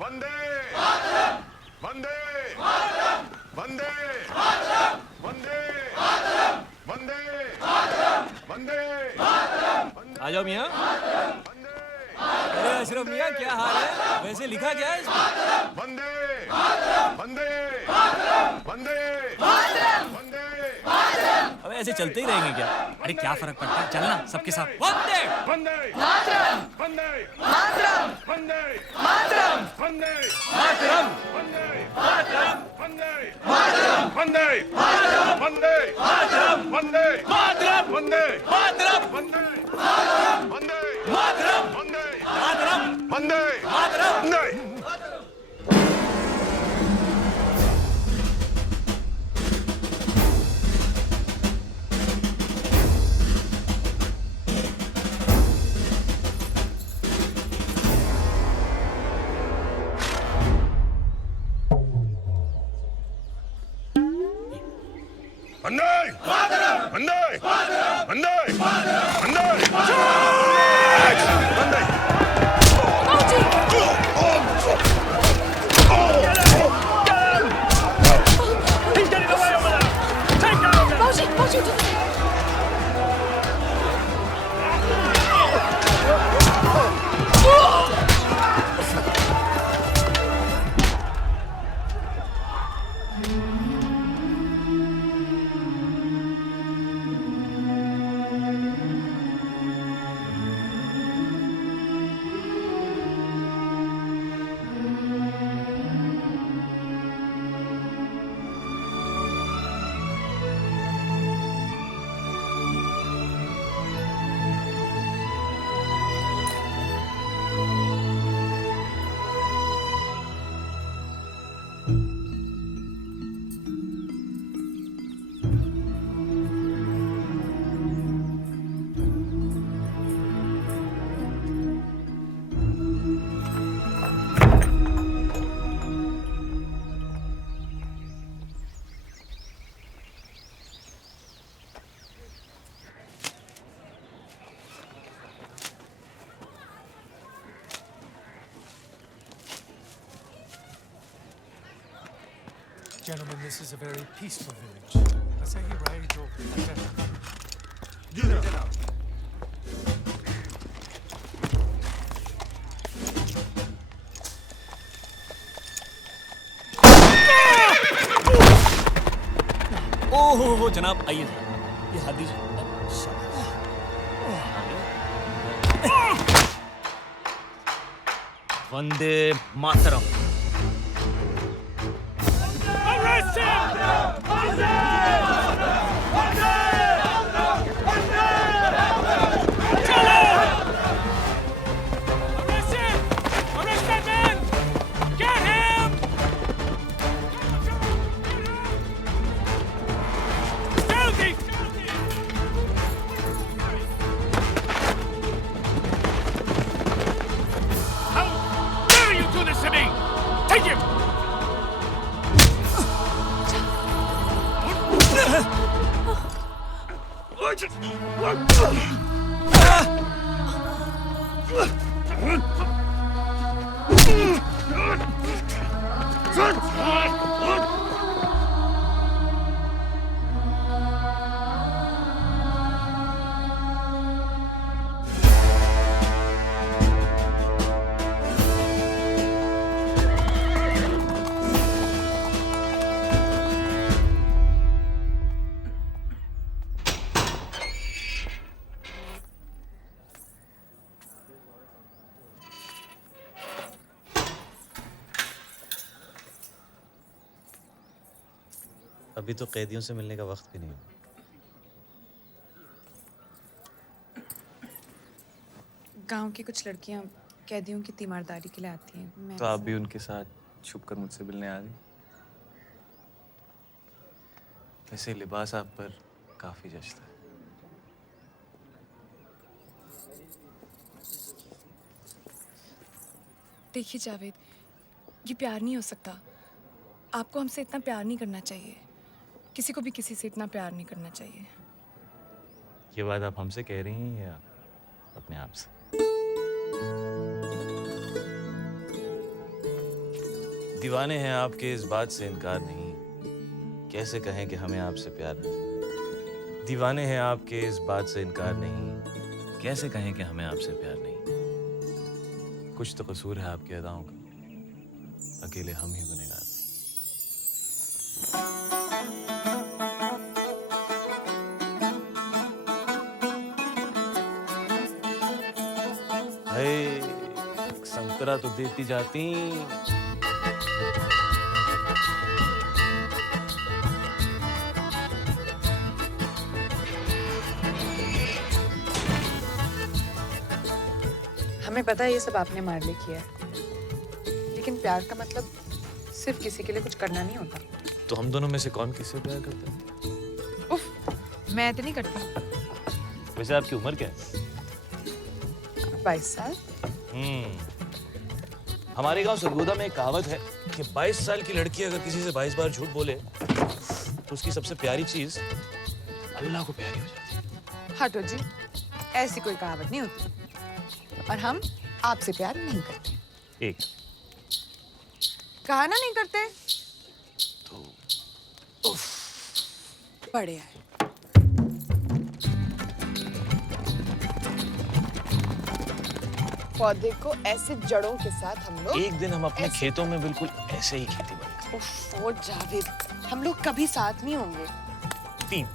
वंदे वंदे वंदे वंदे वंदे वंदे। आ जाओ मियाँ। अरे अशरफ मियाँ, क्या हाल है? वैसे लिखा क्या है इसमें? वंदे वंदे वंदे वंदे। अब ऐसे चलते ही रहेंगे क्या? अरे क्या फर्क पड़ता है, चलना सबके साथ। वंदे वंदे मातरम वंदे मातरम वंदे मातरम वंदे मातरम वंदे मातरम वंदे मातरम वंदे मातरम वंदे मातरम वंदे मातरम वंदे मातरम वंदे मातरम वंदे मातरम वंदे मातरम वंदे मातरम वंदे। वंदे वंदे वंदे वंदे वंदे। Gentlemen, this is a very peaceful village. Let's say you right over. ओहो जनाब, आइए ये हाथ दीजिए। वंदे मातरम। अभी तो कैदियों से मिलने का वक्त भी नहीं है। गांव की कुछ लड़कियां कैदियों की तीमारदारी के लिए आती हैं। तो आप भी उनके साथ छुपकर मुझसे मिलने आ गई। वैसे लिबास आप पर काफी जचता है। देखिए जावेद, ये प्यार नहीं हो सकता। आपको हमसे इतना प्यार नहीं करना चाहिए। किसी को भी किसी से इतना प्यार नहीं करना चाहिए। ये बात आप हमसे कह रही हैं या अपने आप से? दीवाने हैं आपके, इस बात से इनकार नहीं। कैसे कहें कि हमें आपसे प्यार नहीं। दीवाने हैं आपके, इस बात से इनकार नहीं। कैसे कहें कि हमें आपसे प्यार नहीं। कुछ तो कसूर है आपकी अदाओं का, अकेले हम ही गुनहगार नहीं। संतरा तो देती जाती। हमें पता है ये सब आपने हमारे लिए किया है, लेकिन प्यार का मतलब सिर्फ किसी के लिए कुछ करना नहीं होता। तो हम दोनों में से कौन किससे प्यार करता है? उफ, मैं तो नहीं करती। वैसे आपकी उम्र क्या है? 22 साल। हमारे गांव सरगोदा में एक कहावत है कि 22 साल की लड़की अगर किसी से 22 बार झूठ बोले तो उसकी सबसे प्यारी चीज अल्लाह को प्यारी हो जाती है। हटो जी, ऐसी कोई कहावत नहीं होती। और हम आपसे प्यार नहीं करते। एक कहा ना नहीं करते तो बढ़िया है। पौधे को ऐसे जड़ों के साथ हम लोग एक दिन हम अपने खेतों में बिल्कुल ऐसे ही खेती बनेंगे। ओह जावेद, हम लोग कभी साथ नहीं होंगे। 3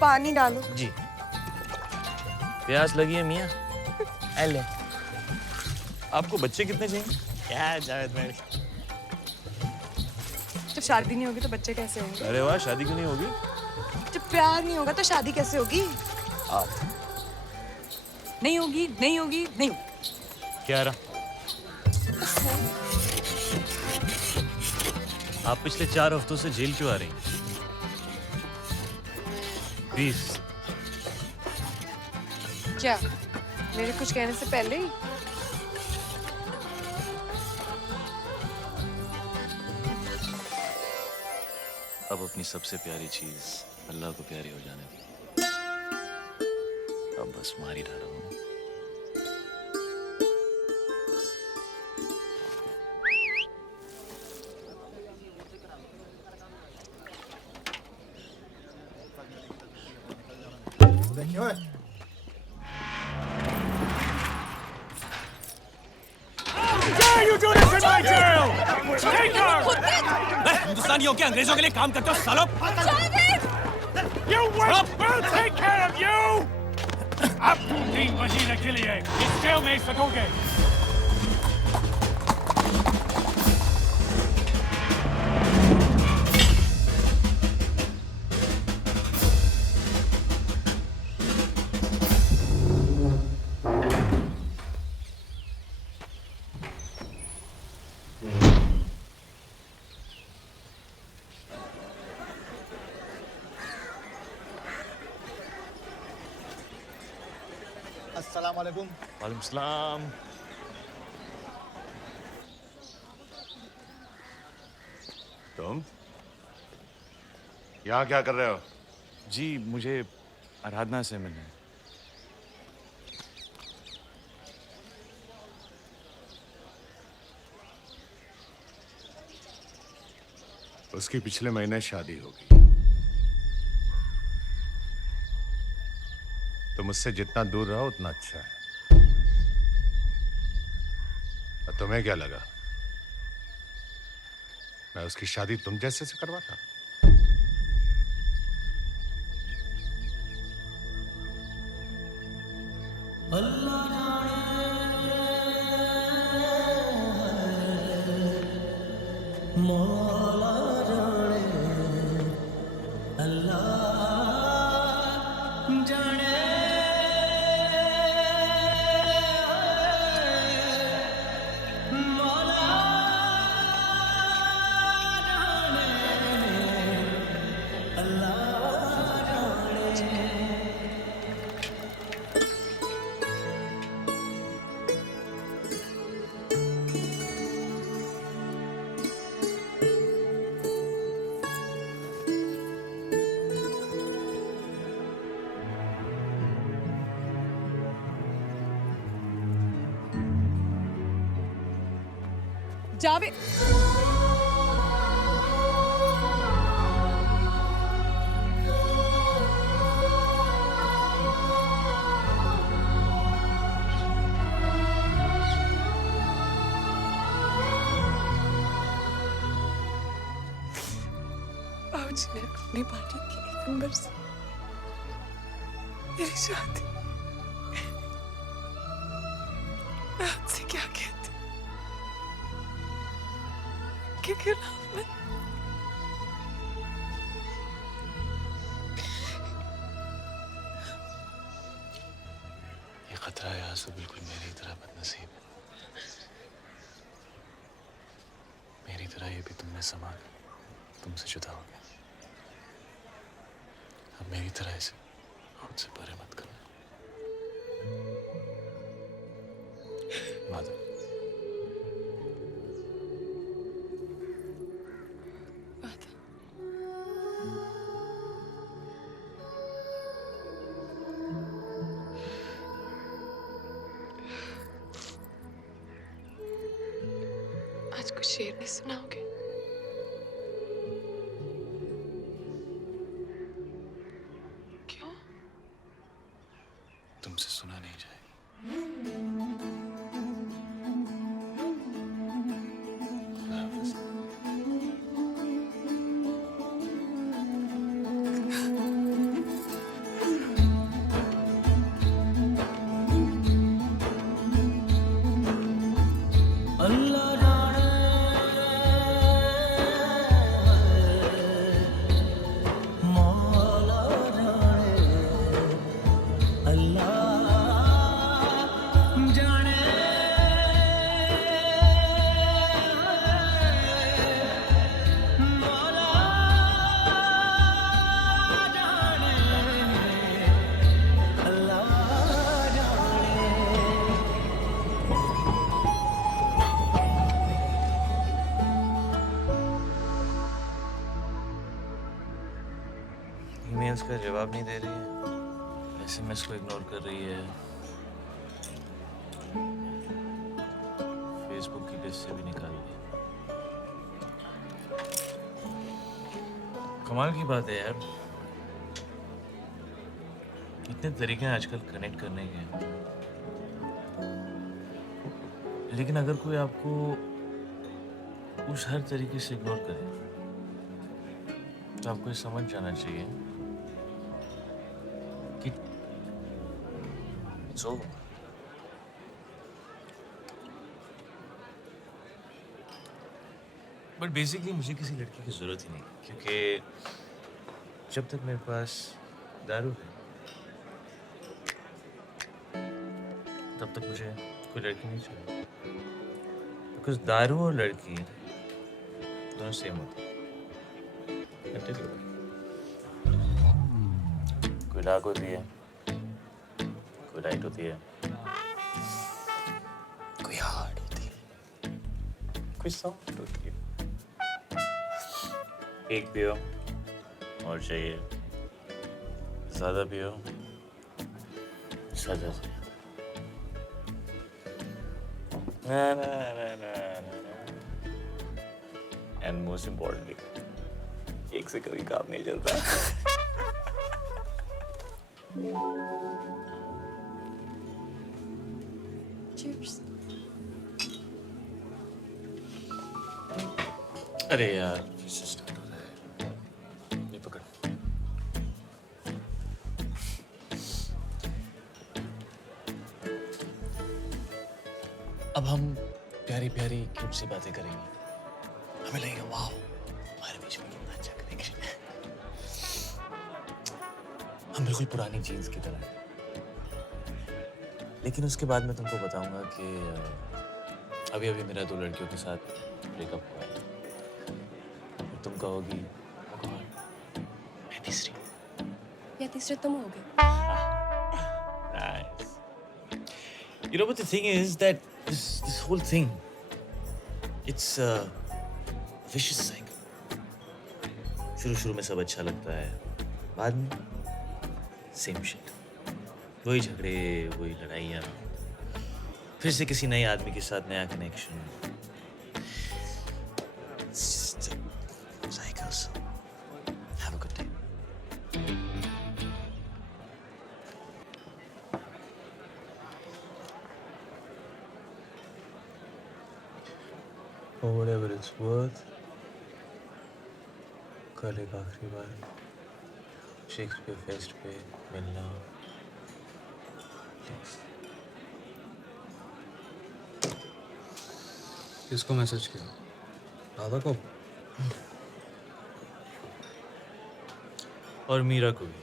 पानी डालो जी। प्यास लगी है मियाँ? ले। आपको बच्चे कितने चाहिए? क्या जावेद भाई? जब शादी नहीं होगी तो बच्चे कैसे होंगे? अरे वाह, शादी क्यों नहीं होगी? जब प्यार नहीं होगा तो शादी कैसे होगी? नहीं होगी, नहीं होगी, नहीं होगी। क्या रहा? आप पिछले 4 हफ्तों से जेल क्यों आ रही हैं? 20। क्या मेरे कुछ कहने से पहले ही? अब अपनी सबसे प्यारी चीज अल्लाह को प्यारी हो जाने दी। अब बस मार ही डालो। हिंदुस्तानी हो के अंग्रेजों के लिए काम करते हो सालों? You wait! We'll take care of you! अब 3 महीने के लिए इस जेल में सकोगे। अस्सलाम वालेकुम। वालेकुम सलाम। तुम यहाँ क्या कर रहे हो? जी मुझे आराधना से मिलना है। उसकी पिछले महीने शादी होगी। तो मुझसे जितना दूर रहो उतना अच्छा है। और तुम्हें क्या लगा मैं उसकी शादी तुम जैसे से करवाता? जावेद बाबूजी ने अपनी पार्टी की 1 नंबर से मेरी शादी मैं आपसे क्या कहती के खिलाफ में ये खतरा है आंसू बिल्कुल मेरी तरह बदनसीब है। मेरी तरह ये भी तुमने समा तुमसे जुदा हो गया। अब मेरी तरह इसे खुद से परे मत करना। माधव आज कुछ शेर नहीं सुनाओगे? क्यों? तुमसे सुना नहीं जाएगा। ईमेल्स का जवाब नहीं दे रही है, एसएमएस को इग्नोर कर रही है, फेसबुक की लिस्ट से भी निकाल दी। कमाल की बात है यार, इतने तरीके हैं आजकल कनेक्ट करने के, लेकिन अगर कोई आपको उस हर तरीके से इग्नोर करे तो आपको ये समझ जाना चाहिए कि it's over. बट बेसिकली मुझे किसी लड़की की जरूरत ही नहीं, क्योंकि जब तक मेरे पास दारू है तब तक मुझे कोई लड़की नहीं चाहिए, बिकॉज दारू और लड़की दोनों सेम होते हैं। कोई डार्क होती है, कोई लाइट होती है, कोई हार्ड होती है, कोई सॉफ्ट होती है। एक पियो और चाहिए, ज्यादा पियो सजा चाहिए। ना ना ना ना ना, एंड मोस्ट इम्पोर्टेंटली एक से कभी काम नहीं चलता। Cheers. अरे यार फिर से स्टार्ट हो रहा है, ये पकड़। अब हम प्यारी प्यारी क्यूट सी बातें करेंगे, हमें लगेगा वाह हमारे बीच में कितना अच्छा कनेक्शन है। हम बिल्कुल पुरानी जीन्स की तरह हैं। लेकिन उसके बाद मैं तुमको बताऊंगा कि अभी अभी मेरा 2 लड़कियों के साथ ब्रेकअप हुआ है। तुम कहोगी वो कौन? मैं तीसरी। या तीसरे तुम हो गए। Nice. You know what the thing is that this whole thing, it's a vicious cycle. शुरू में सब अच्छा लगता है, बाद में सेम शिट, वही झगड़े, वही लड़ाइयाँ, फिर से किसी नए आदमी के साथ नया connection, course. Have a good day. For whatever it's worth, कल एक आखिरी बार शेक्सपियर फेस्ट पे मिलना प्लीज। किसको मैसेज किया? दादा को? और मीरा को भी।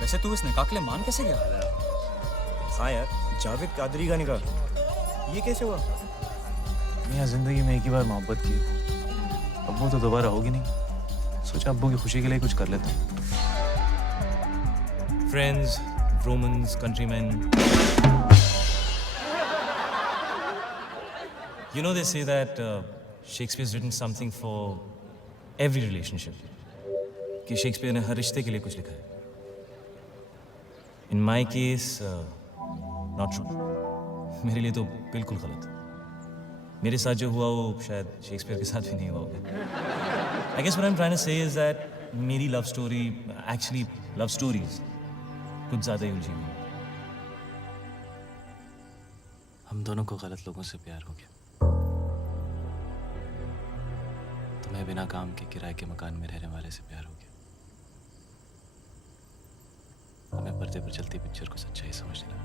वैसे तू इस निकाह के लिए मान कैसे गया? हाँ यार, जावेद कादरी का निकाह, ये कैसे हुआ? मैं जिंदगी में एक ही बार मोहब्बत की, अब वो तो दोबारा होगी नहीं। सोचा अब्बू की खुशी के लिए कुछ कर लेता हूँ। Friends, Romans, countrymen. You know, they say that Shakespeare's written something for every relationship. कि शेक्सपियर ने हर रिश्ते के लिए कुछ लिखा है। In my case, not true. मेरे लिए तो बिल्कुल गलत। मेरे साथ जो हुआ वो शायद शेक्सपियर के साथ भी नहीं हुआ होगा। I guess what I'm trying to say is that मेरी love story, actually love stories, कुछ ज़्यादा ही उलझी हुई। हम दोनों को गलत लोगों से प्यार हो गया। तुम्हें बिना काम के किराए के मकान में रहने वाले से प्यार हो गया। हमें पर्दे पर चलती पिक्चर को सच्चाई समझने लगा।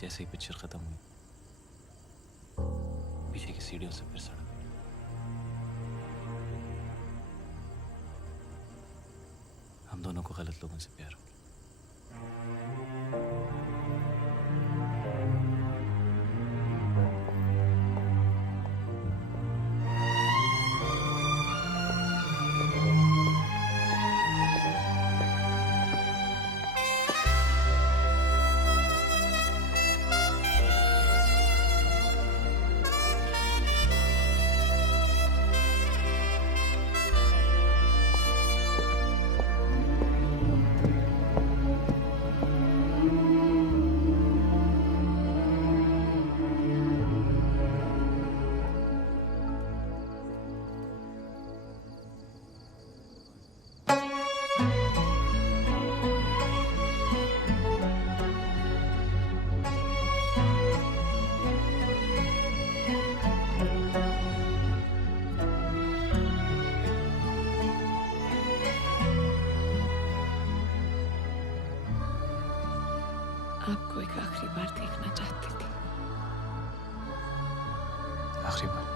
जैसे ही पिक्चर खत्म हुई, पीछे की सीढ़ियों से फिर सड़क। हम दोनों को गलत लोगों से प्यार हो गया। आपको एक आखिरी बार देखना चाहती थी। आखिरी बार?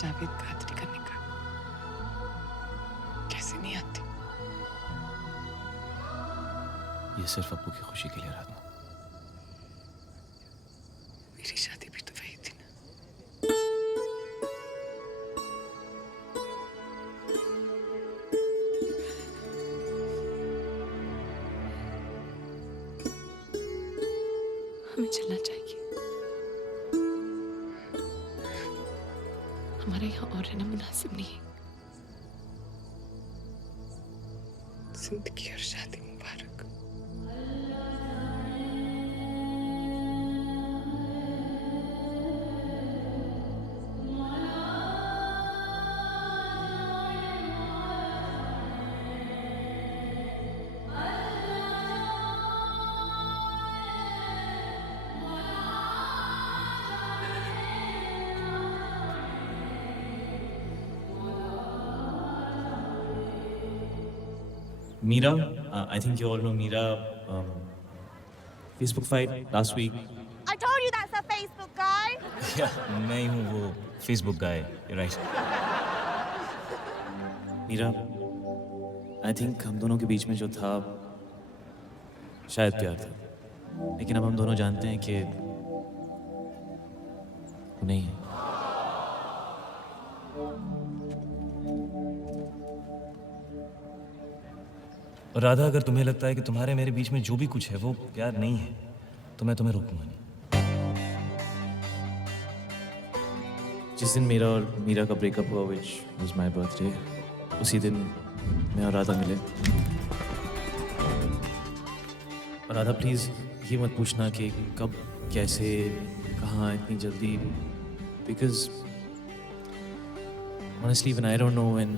जावेद कादरी का निकाह कैसे नहीं आती? ये सिर्फ अब्बू की खुशी के लिए रहा था। मेरी शादी भी तो वही थी ना। हमें चलना चाहिए। हमारे यहाँ और रहना मुनासिब नहीं है। जिंदगी और शादी मुबारक। Mira, I think you all know Mira. Facebook fight last week. I told you that's a Facebook guy. Yeah, मैं ही हूँ वो Facebook guy. You're right. Mira, I think हम दोनों के बीच में जो था शायद प्यार था, लेकिन अब हम दोनों जानते हैं कि वो नहीं है। और राधा, अगर तुम्हें लगता है कि तुम्हारे मेरे बीच में जो भी कुछ है वो प्यार नहीं है, तो मैं तुम्हें रोकूंगा नहीं। जिस दिन मेरा और मीरा का ब्रेकअप हुआ, which was my birthday, उसी दिन मैं और राधा मिले। और राधा, प्लीज ये मत पूछना कि कब, कैसे, कहाँ, इतनी जल्दी, because honestly even I don't know when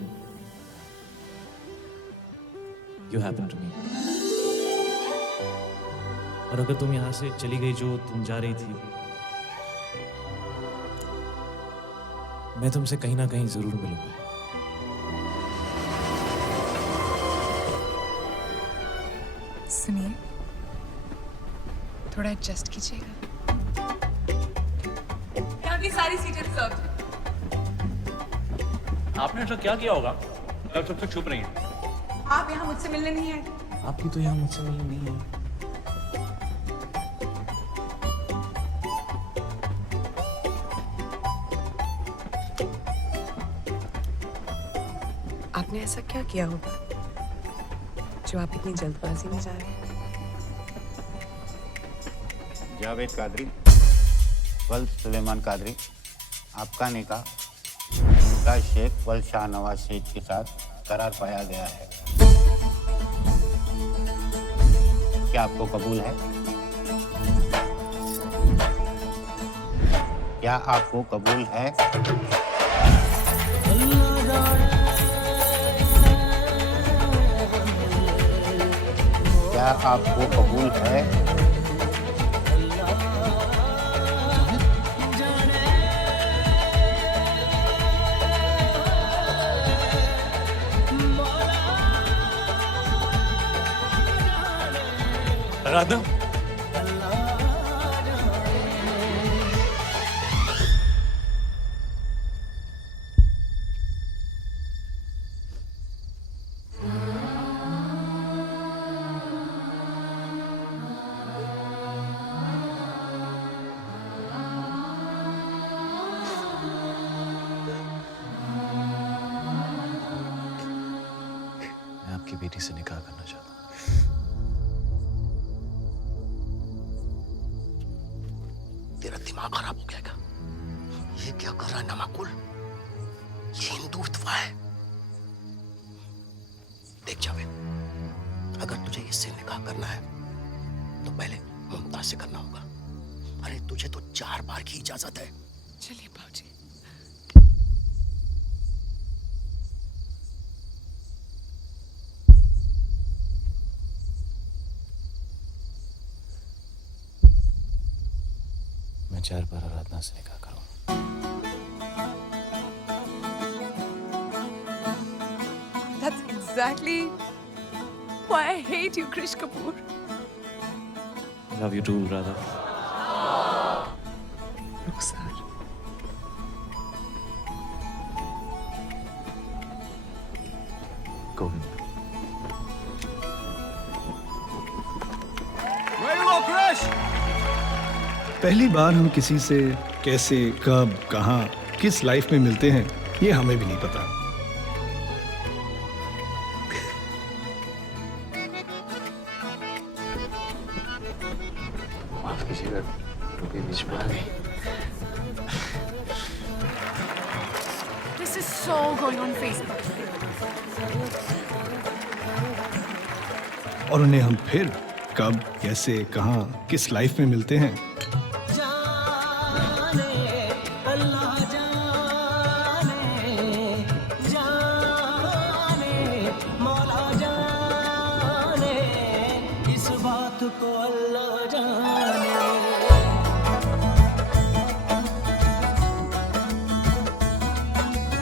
you happened to me. और अगर तुम यहाँ से चली गई जो तुम जा रही थी, मैं तुमसे कहीं ना कहीं जरूर मिलूंगा। सुनिए, थोड़ा एडजस्ट कीजिएगा। यहाँ की सारी सीटें रिजर्व हैं। आपने ऐसा क्या किया होगा तब सब तक चुप रही हैं? आप यहाँ मुझसे मिलने नहीं आए। आपकी तो यहाँ मुझसे मिलने नहीं है। आपने ऐसा क्या किया होगा जो आप इतनी जल्दबाजी में जा रहे हैं? जावेद कादरी, वल सुलेमान कादरी, आपका निकाह शेख वल शाहनवाज शेख के साथ करार पाया गया है। क्या आपको कबूल है? क्या आपको कबूल है? क्या आपको कबूल है? राधा, मैं आपकी बेटी से निकाह करना चाहता हूँ। तेरा दिमाग खराब हो गया क्या? ये क्या कर रहा है नामाकुल? ये हिंदुत्व है। देख जावेद, अगर तुझे इससे निकाह करना है तो पहले मुमताज से करना होगा। अरे तुझे तो 4 बार की इजाजत है। चलिए बाबूजी। मैं 4 बार आराधना से निकाह करूँ। That's exactly why I hate you, Krish Kapoor. Love you too, Radha. Rukhsar. Govind. Ready to go, Krish! पहली बार हम किसी से कैसे, कब, कहाँ, किस लाइफ में मिलते हैं, ये हमें भी नहीं पता। माफ कीजिएगा, टोपी बीच में आ गई। This is so going on Facebook. और उन्हें हम फिर कब, कैसे, कहाँ, किस लाइफ में मिलते हैं,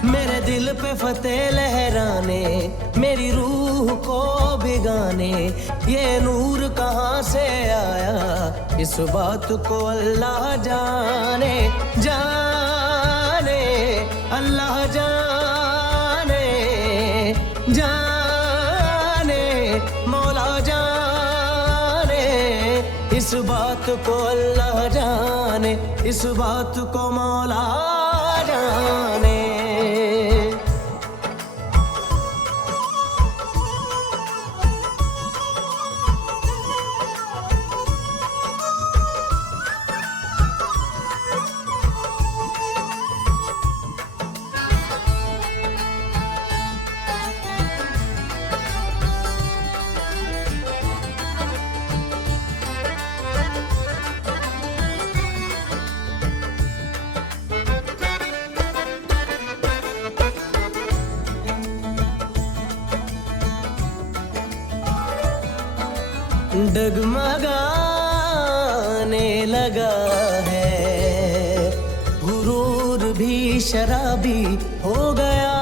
मेरे दिल पे फतेह लहराने, मेरी रूह को भिगाने, ये नूर कहाँ से आया, इस बात को अल्लाह जाने, जाने अल्लाह जाने, जाने मौला जाने, इस बात को अल्लाह जाने, इस बात को मौला जाने। डगमगाने लगा है, गुरूर भी शराबी हो गया,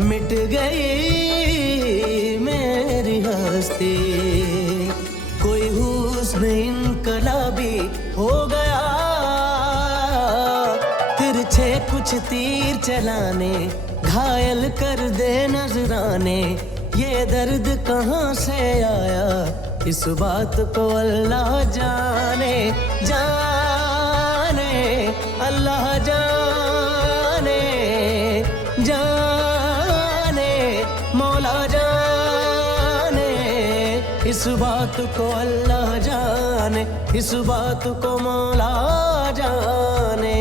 मिट गई मेरी हस्ती, कोई हुस्न इनकलाबी हो गया, तिरछे कुछ तीर चलाने, घायल कर दे नजराने, ये दर्द कहाँ से आया, इस बात को अल्लाह जाने, जाने अल्लाह जाने, जाने मौला जाने, इस बात को अल्लाह जाने, इस बात को मौला जाने।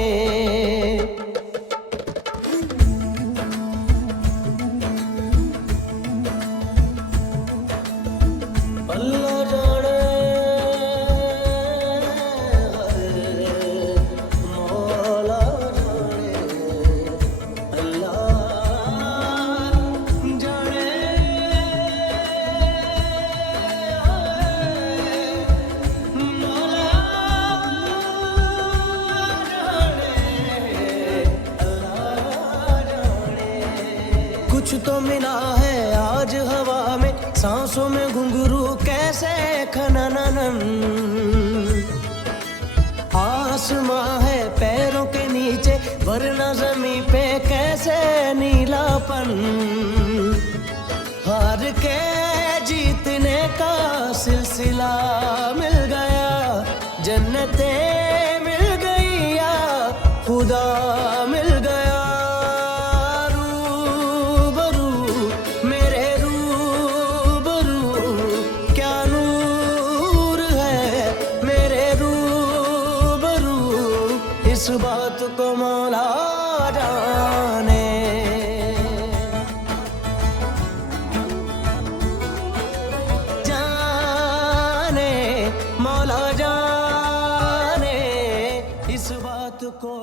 कुछ तो मिला है आज हवा में, सांसों में घुंघरू कैसे खननन, आसमां है पैरों के नीचे वरना जमीन पे कैसे नीलापन, हार के जीतने का सिलसिला मिल गया, जन्नते मिल गई या खुदा मिल गया, इस बात को मौला जाने, जाने मौला जाने, इस बात को